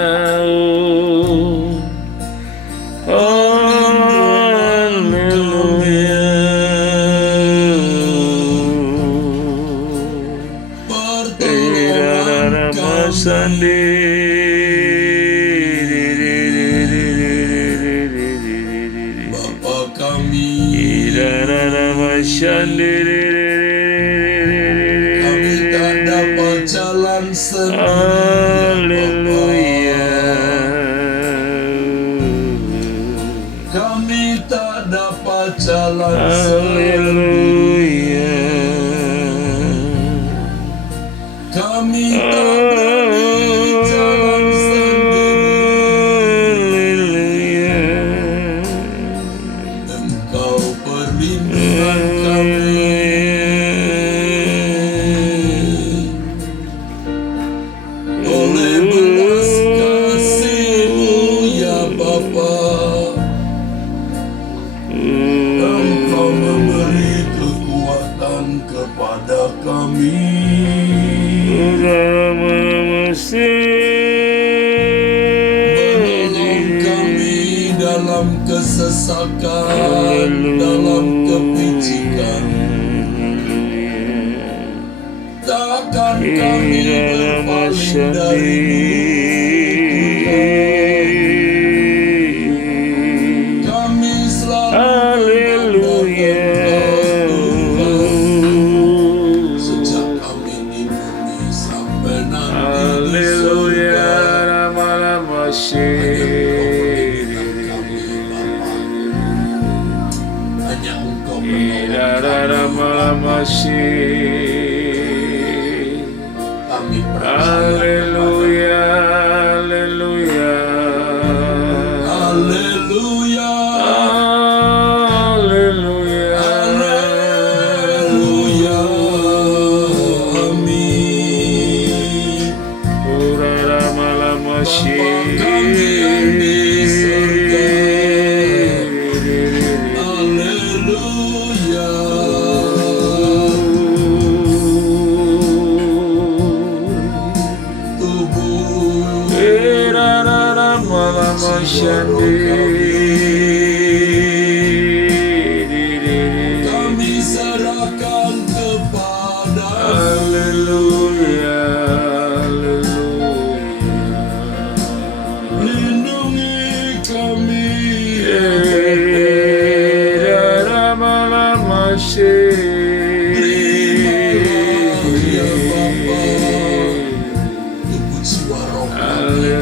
Haleluya. Pertolongan kami. Bapa kami, kami tak dapat jalan sendiri, Bapa. Kami tak dapat jalan sendiri. Kami tak berani jalan sendiri. Engkau perlindungan kami. Oleh belas kasih-Mu ya Bapa, Engkau memberi kekuatan kepada kami. Menolong kami dalam kesesakan, dalam kepicikan. Takkan kami berpaling dari-Mu, kami selalu memandang Engkau, sejak kami di bumi sampai nanti di surga. Hanya Engkau menolong kami percaya. Haleluya, haleluya, Haleluya, haleluya, haleluya, amin. Bapa kami yang di surga, haleluya. Tubuh kami serahkan kepada. Haleluya, Lindungi kami, ya Bapa. Tubuh jiwa roh kami,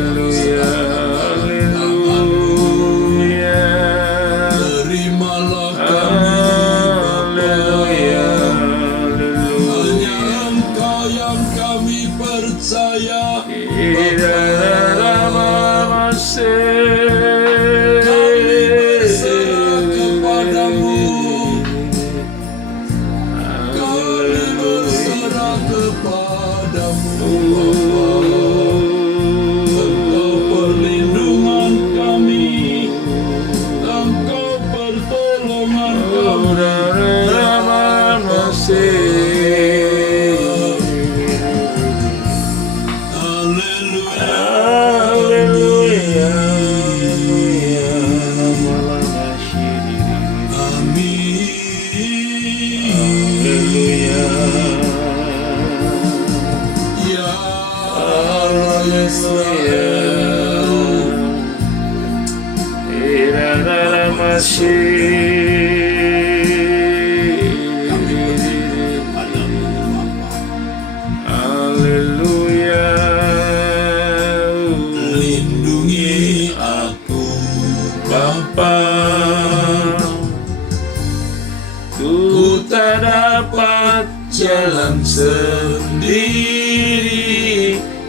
terimalah kami, Bapa. Hanya Engkau yang kami percaya, Bapa. Kami berserah kepadamu, kami berserah kepadamu, Bapa. Engkau perlindungan kami, Engkau pertolongan kami. Haleluya, amin. Ya Israel. Irana masih. Haleluya. Lindungi aku Bapa, ku tak dapat jalan sendiri,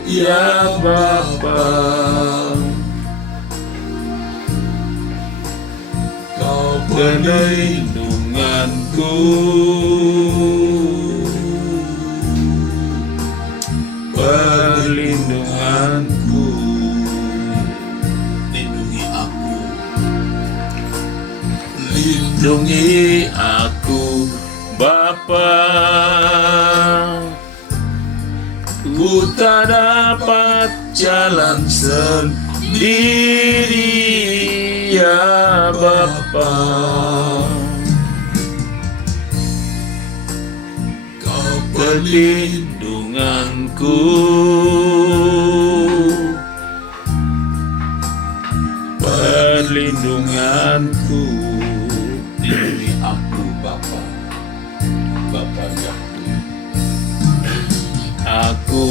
ya Bapa. Kau perlindunganku, perlindunganku. lindungi aku Lindungi aku Bapa, ku tak dapat jalan sendiri, ya Bapa. kau Perlindunganku, perlindunganku. lindungi aku Bapa Bapa Yahweh Aku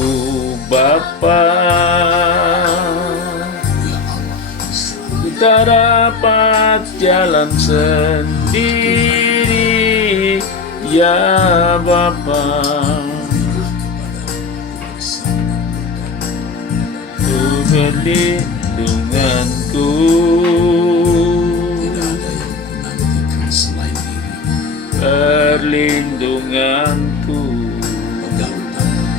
Bapa, ya Allah Israel ku tak dapat jalan sendiri, ya Bapa. Ku perlindunganku, tidak ada yang kunantikan selain diri perlindunganku. pegang tangan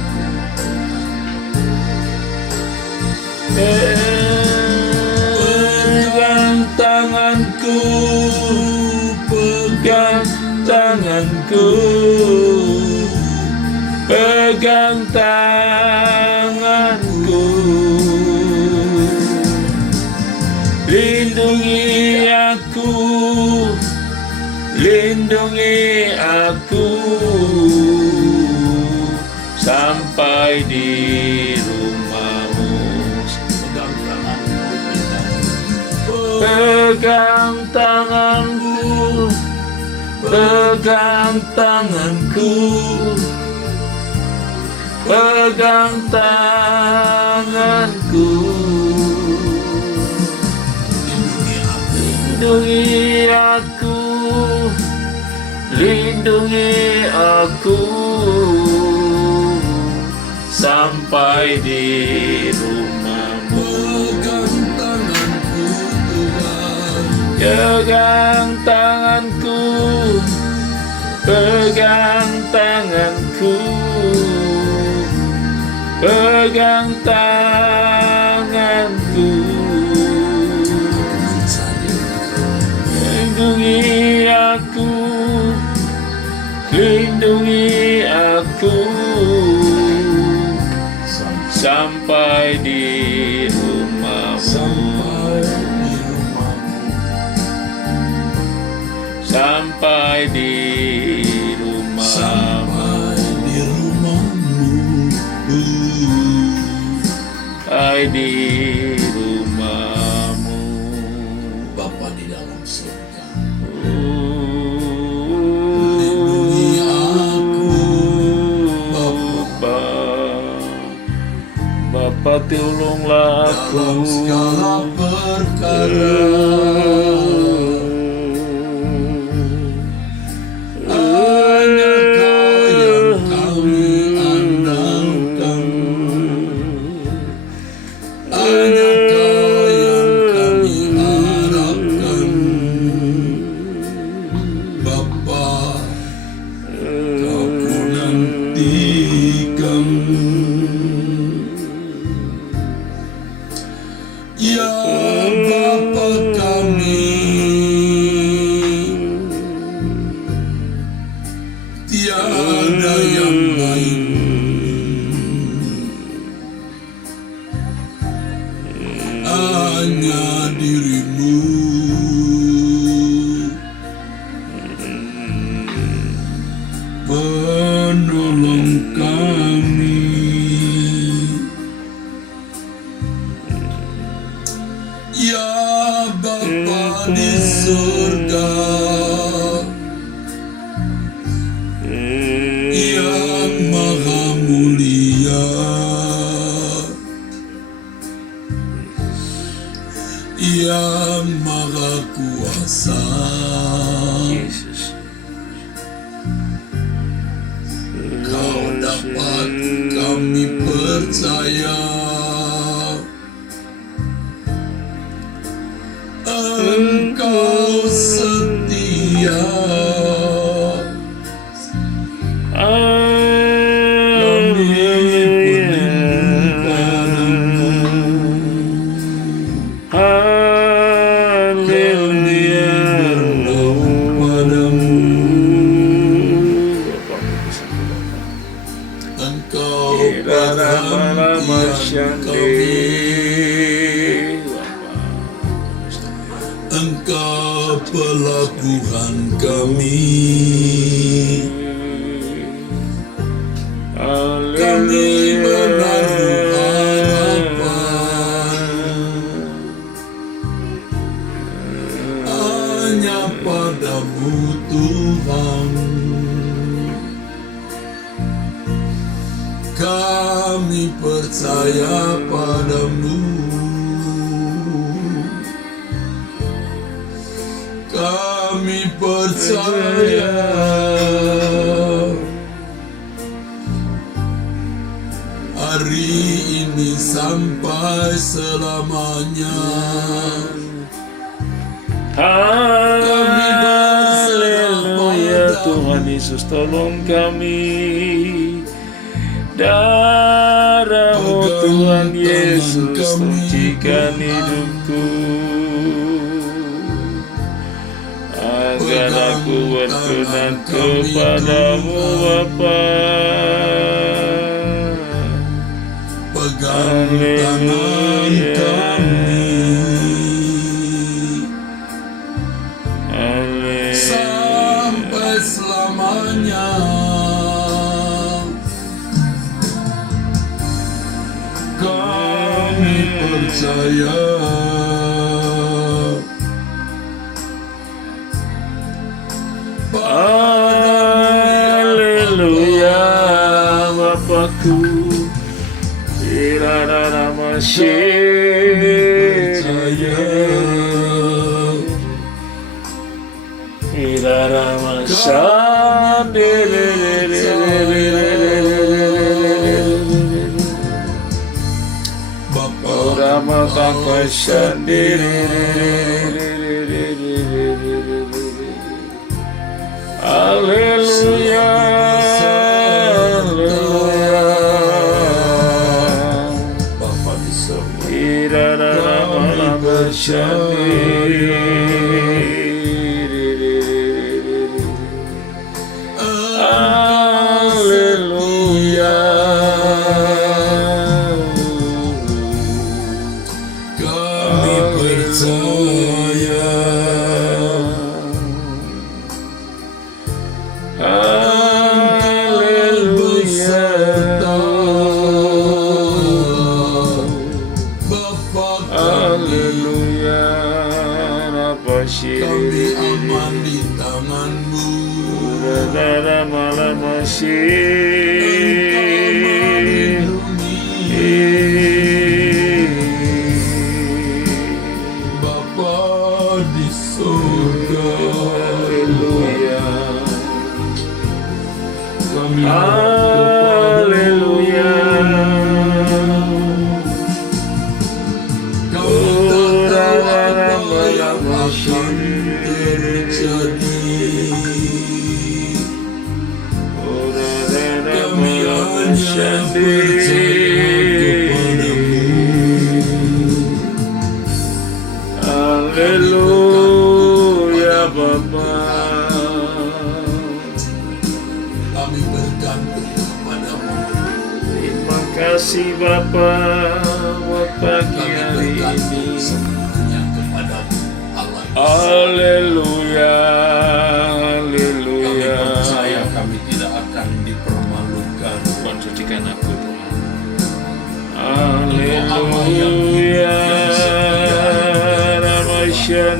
Pegang tanganku, pegang tanganku, pegang tanganku. Lindungi aku, lindungi aku sampai di rumahmu. pegang tanganku Pegang tanganku, pegang tanganku. lindungi aku Lindungi aku sampai di rumahmu. pegang tanganku Tuhan Pegang tanganku, pegang tanganku. Lindungi aku, lindungi aku sampai di rumahmu. Sampai di rumahmu. Sampai di rumahmu. Bapa di dalam surga, Lindungi aku, Bapa, tolonglah aku dalam segala perkara. Hanya Kau yang kami andalkan, hanya Kau yang kami harapkan. Bapa, Kau ku nantikan. Ya Bapa kami, tiada yang lain. Hanya diri-Mu. Penolong kami, Bapa di surga yang maha mulia, yang maha kuasa, Yesus. Kau dapat kami percaya. Engkau setia, kami berlindung padamu. Haleluya. Engkau perhatian kami, Engkau pelabuhan kami. Kami menaruh harapan hanya padamu Tuhan. Kami percaya padamu. Kami percaya. Hari ini sampai selamanya. Haleluya. Tuhan Yesus, tolong kami. Darah-Mu Tuhan Yesus, sucikan hidupku, agar aku berkenan kepadamu Bapa. Pegang tangan kami sampai selamanya. Kami percaya. Haleluya, Bapakku. Irarama Percaya. Irarama Bapa Rama Kakak sendiri. Haleluya, haleluya. Bapa di surga. Irarama sendiri. Haleluya. Kami percaya. Haleluya. Bapa Haleluya. Rapa kami syiri. aman di tangan-Mu. Rara malam Engkau masih. Bapa di surga. Haleluya. Kami Haleluya. Kau tak tahu apa yang akan terjadi. Kami hanya percaya kepadamu. Haleluya, Bapa. Kami bergantung kepadamu. Terima kasih Bapa buat pagi Kami hari bergantung ini. sepenuhnya kepadamu, Allah. Haleluya, Kami haleluya. percaya kami tidak akan dipermalukan. Tuhan sucikan aku Tuhan. Allah yang hidup, Haleluya. yang setia, Ramasyan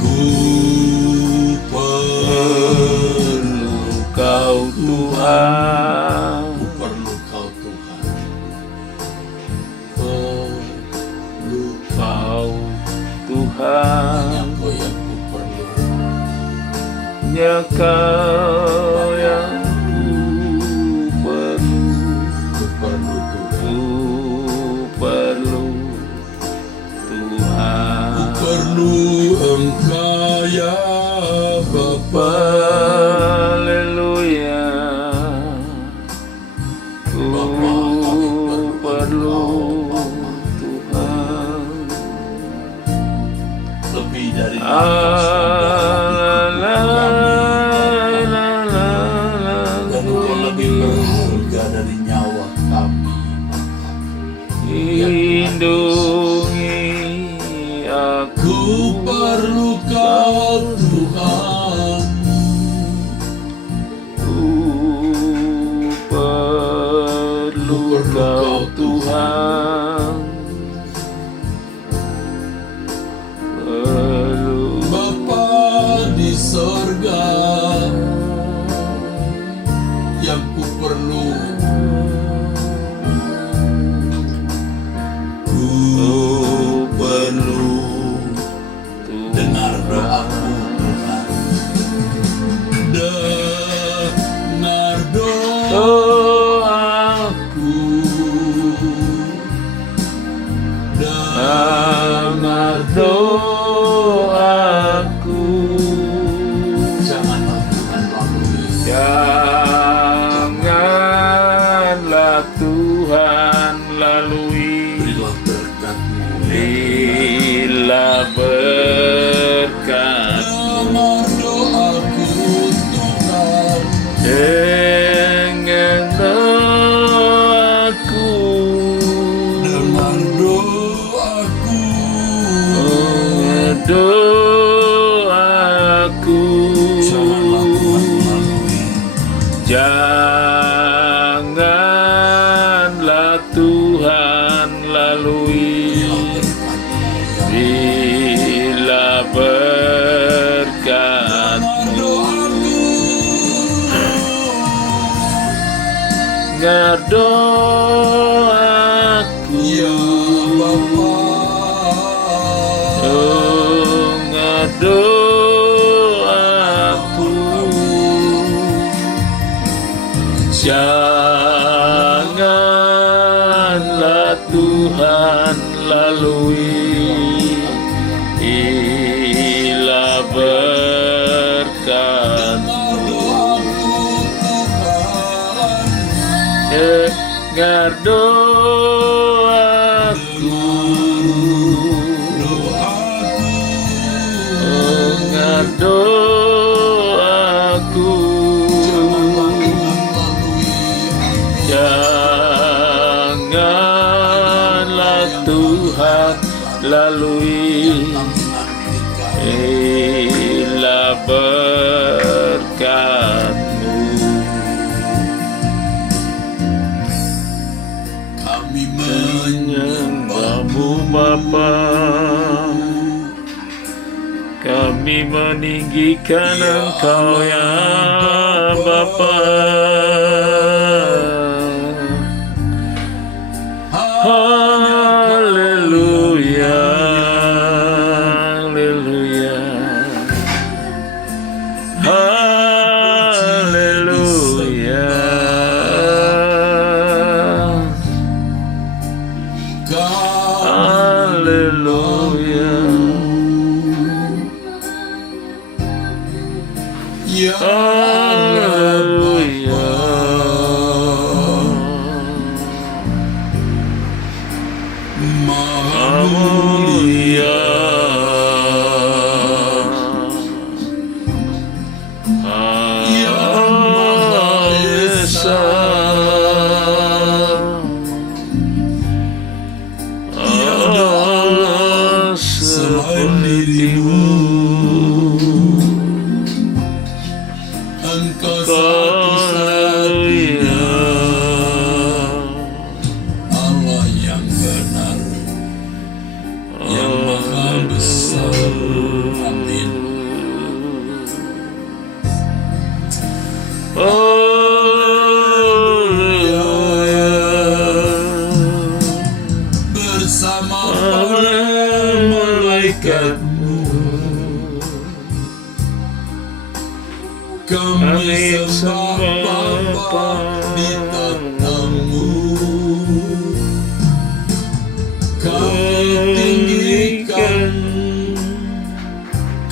Ku perlu Kau Tuhan, Ku perlu Kau Tuhan. Perlu Kau Tuhan, Kau yang ku perlu. hanya Kau yang ku perlu. Ku perlu Tuhan. Ku perlu Tuhan. Ku perlu Engkau ya Bapa. Haleluya. Ku perlu Tuhan. Lebih dari dan Engkau lebih berharga dari nyawa kami. Lindungi aku. Ku perlu Kau Tuhan. Ku perlu Kau Tuhan. Perlu Bapa di sorga, yang ku perlu. Ku perlu. Dengar doaku Tuhan. Dengar doaku. dengar doaku. Janganlah Tuhan lalui. Janganlah Tuhan lalui. Berilah berkat-Mu. Berilah berkat. Dengar doaku Tuhan. Dengan doaku. Dengar doaku. Doaku. Janganlah Tuhan lalui. Janganlah Tuhan lalui. Bila berkat. Dengar doaku. Ya Bapa. Dengar doaku. Janganlah Tuhan lalui. Bila berkat. Dengar doaku. Dengar doaku. Janganlah Tuhan lalui. Bila berkat-Mu. Kami menyembah-Mu Bapa, kami meninggikan Engkau ya Bapa. Haleluya, haleluya, haleluya. Haleluya. Ya Haleluya. Maha mulia. Ya Maha Esa. Allah Selain dirimu, Engkau satu-satunya Allah yang benar. Amin. Bersama para malaikatmu kami sembah Bapa di tatamu, kami tinggikan,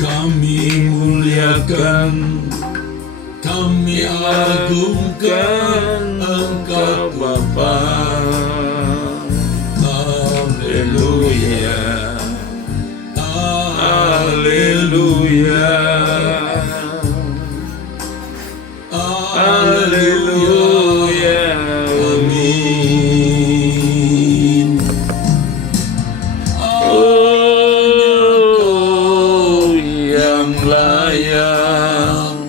kami muliakan, kami agungkan Engkau Bapa. Haleluya, haleluya, haleluya, amin. Oh, yang layak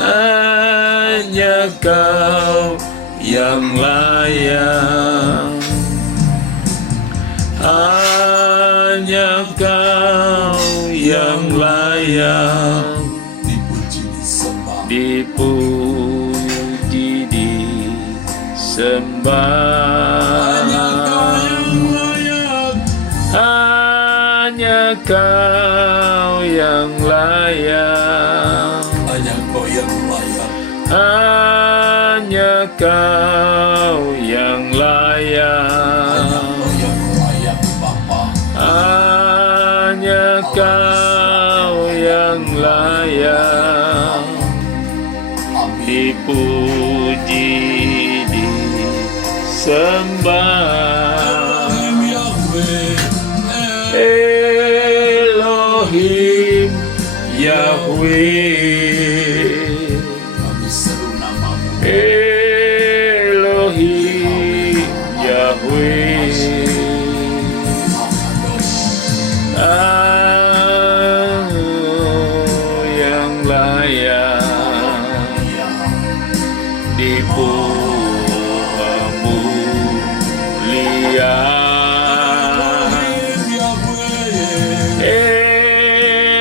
hanya Kau yang layak, hanya Kau yang layak dipuji disembah. Hanya Kau yang layak, Hanya Kau yang layak, hanya Kau yang layak, hanya Kau yang layak Bapa. hanya Kau yang layak Amin. dipuji disembah. Elohim Elohim Yahweh, Yahweh, kami seru namamu. Elohim Yahweh, yang layak dipuja.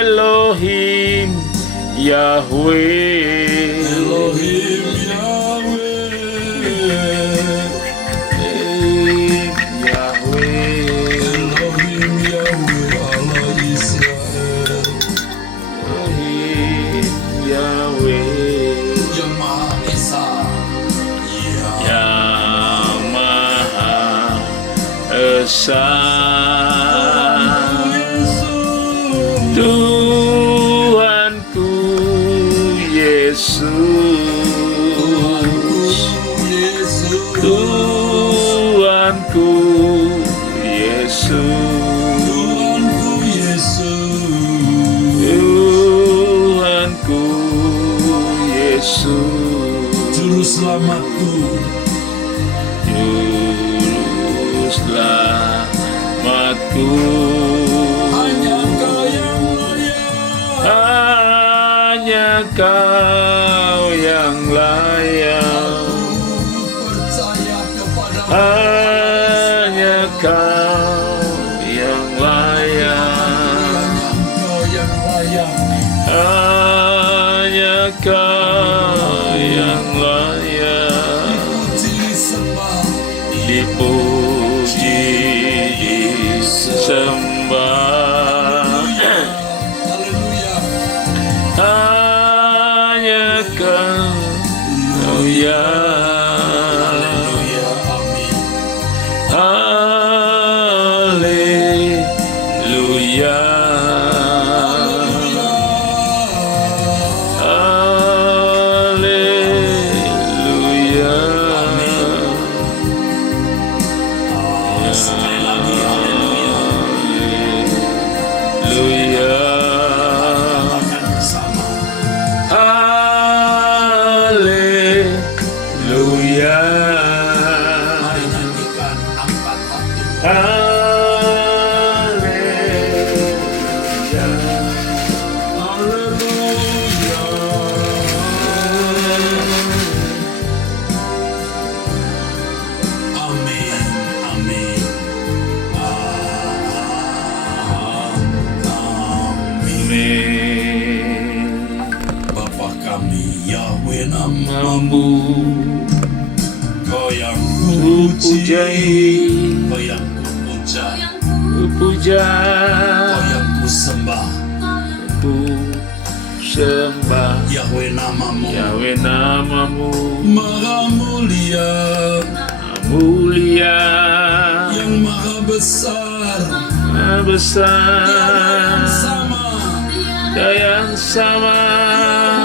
Elohim Yahweh, Elohim Yahweh, Elohim Yahweh, Elohim Yahweh Allah Israel, Elohim Yahweh, yang Maha Esa, yang Maha Esa. Tuhanku Yesus, Tuhanku Yesus, Tuhanku Yesus, Juru Selamatku, Juru Selamatku. hanya Kau yang layak, Hanya Kau yang layak, percaya kepadamu. hanya Kau yang layak, Hanya Kau yang layak, hanya Kau yang layak dipuji, disembah. Haleluya, Hanya Kau yang haleluya, amin. Haleluya, haleluya. Sekali lagi, haleluya. Haleluya, Katakan bersama. haleluya, Mari nyanyikan, angkat hatimu. haleluya. Yahweh Namamu Kau yang kupujai, Kau yang kupuja, kupuja, Kau yang kusembah. ku sembah. Yahweh namamu Yahweh namamu Maha mulia, mulia, yang maha besar, Maha besar, yang sama. yang sama.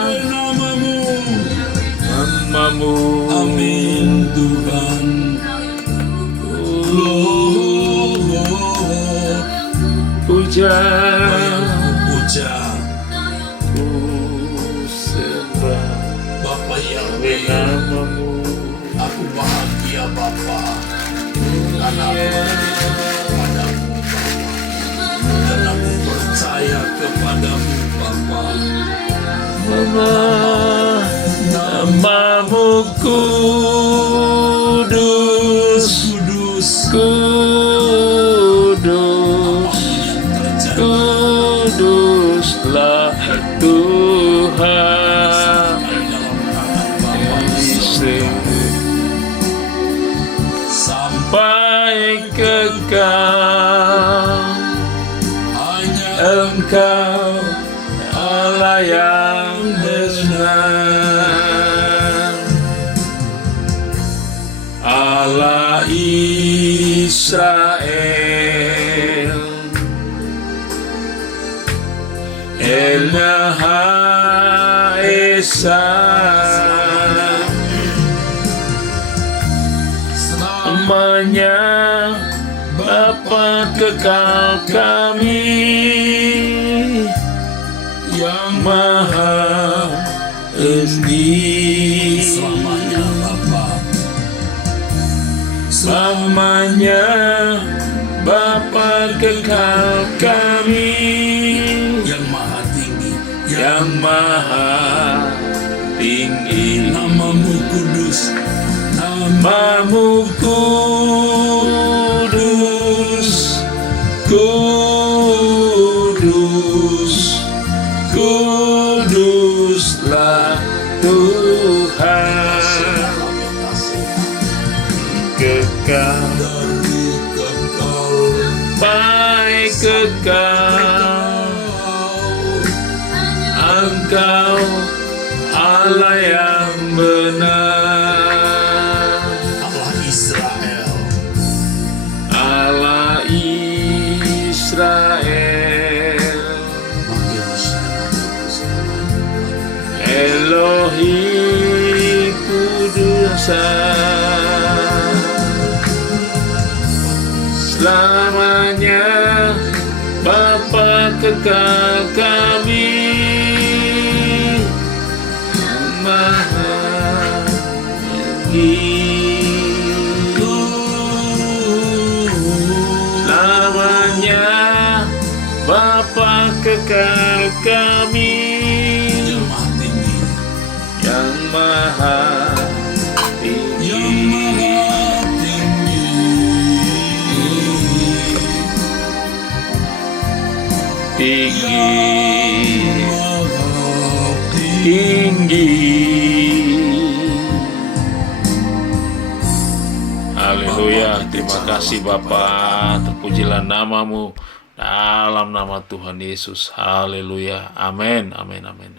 Yahweh namamu. Namamu Amin Tuhan. puja, Kau yang kupuja, ku sembah. Bapa Yahweh Yahweh. namamu. Aku bahagia Bapa, karena aku kepadamu Bapa, dan aku percaya kepadamu Bapa. Namamu kudus, Kudus, kudus, yang terjadi kuduslah Tuhan. dalam tangan Bapa Sampai kekal hanya Engkau Allah yang benar, Allah Israel, El Maha Esa. Namanya Bapa kekal kami yang maha tinggi. selamanya Bapa, Selamanya Bapa kekal kami yang maha tinggi, yang maha tinggi. namamu kudus, Namamu kudus, kudus, kuduslah Tuhan, kekal, dari kekal baik kekal. Engkau Allah yang benar, Allah Israel, Allah Israel, Elohim Kudusa. Selamanya Bapa kekal kami yang maha tinggi. Selamanya Bapa kekal kami yang maha tinggi, yang maha tinggi. yang maha tinggi, Tinggi, maha tinggi. Haleluya, terima kasih Bapa, terpujilah namamu dalam nama Tuhan Yesus. Haleluya, amin, amin, amin.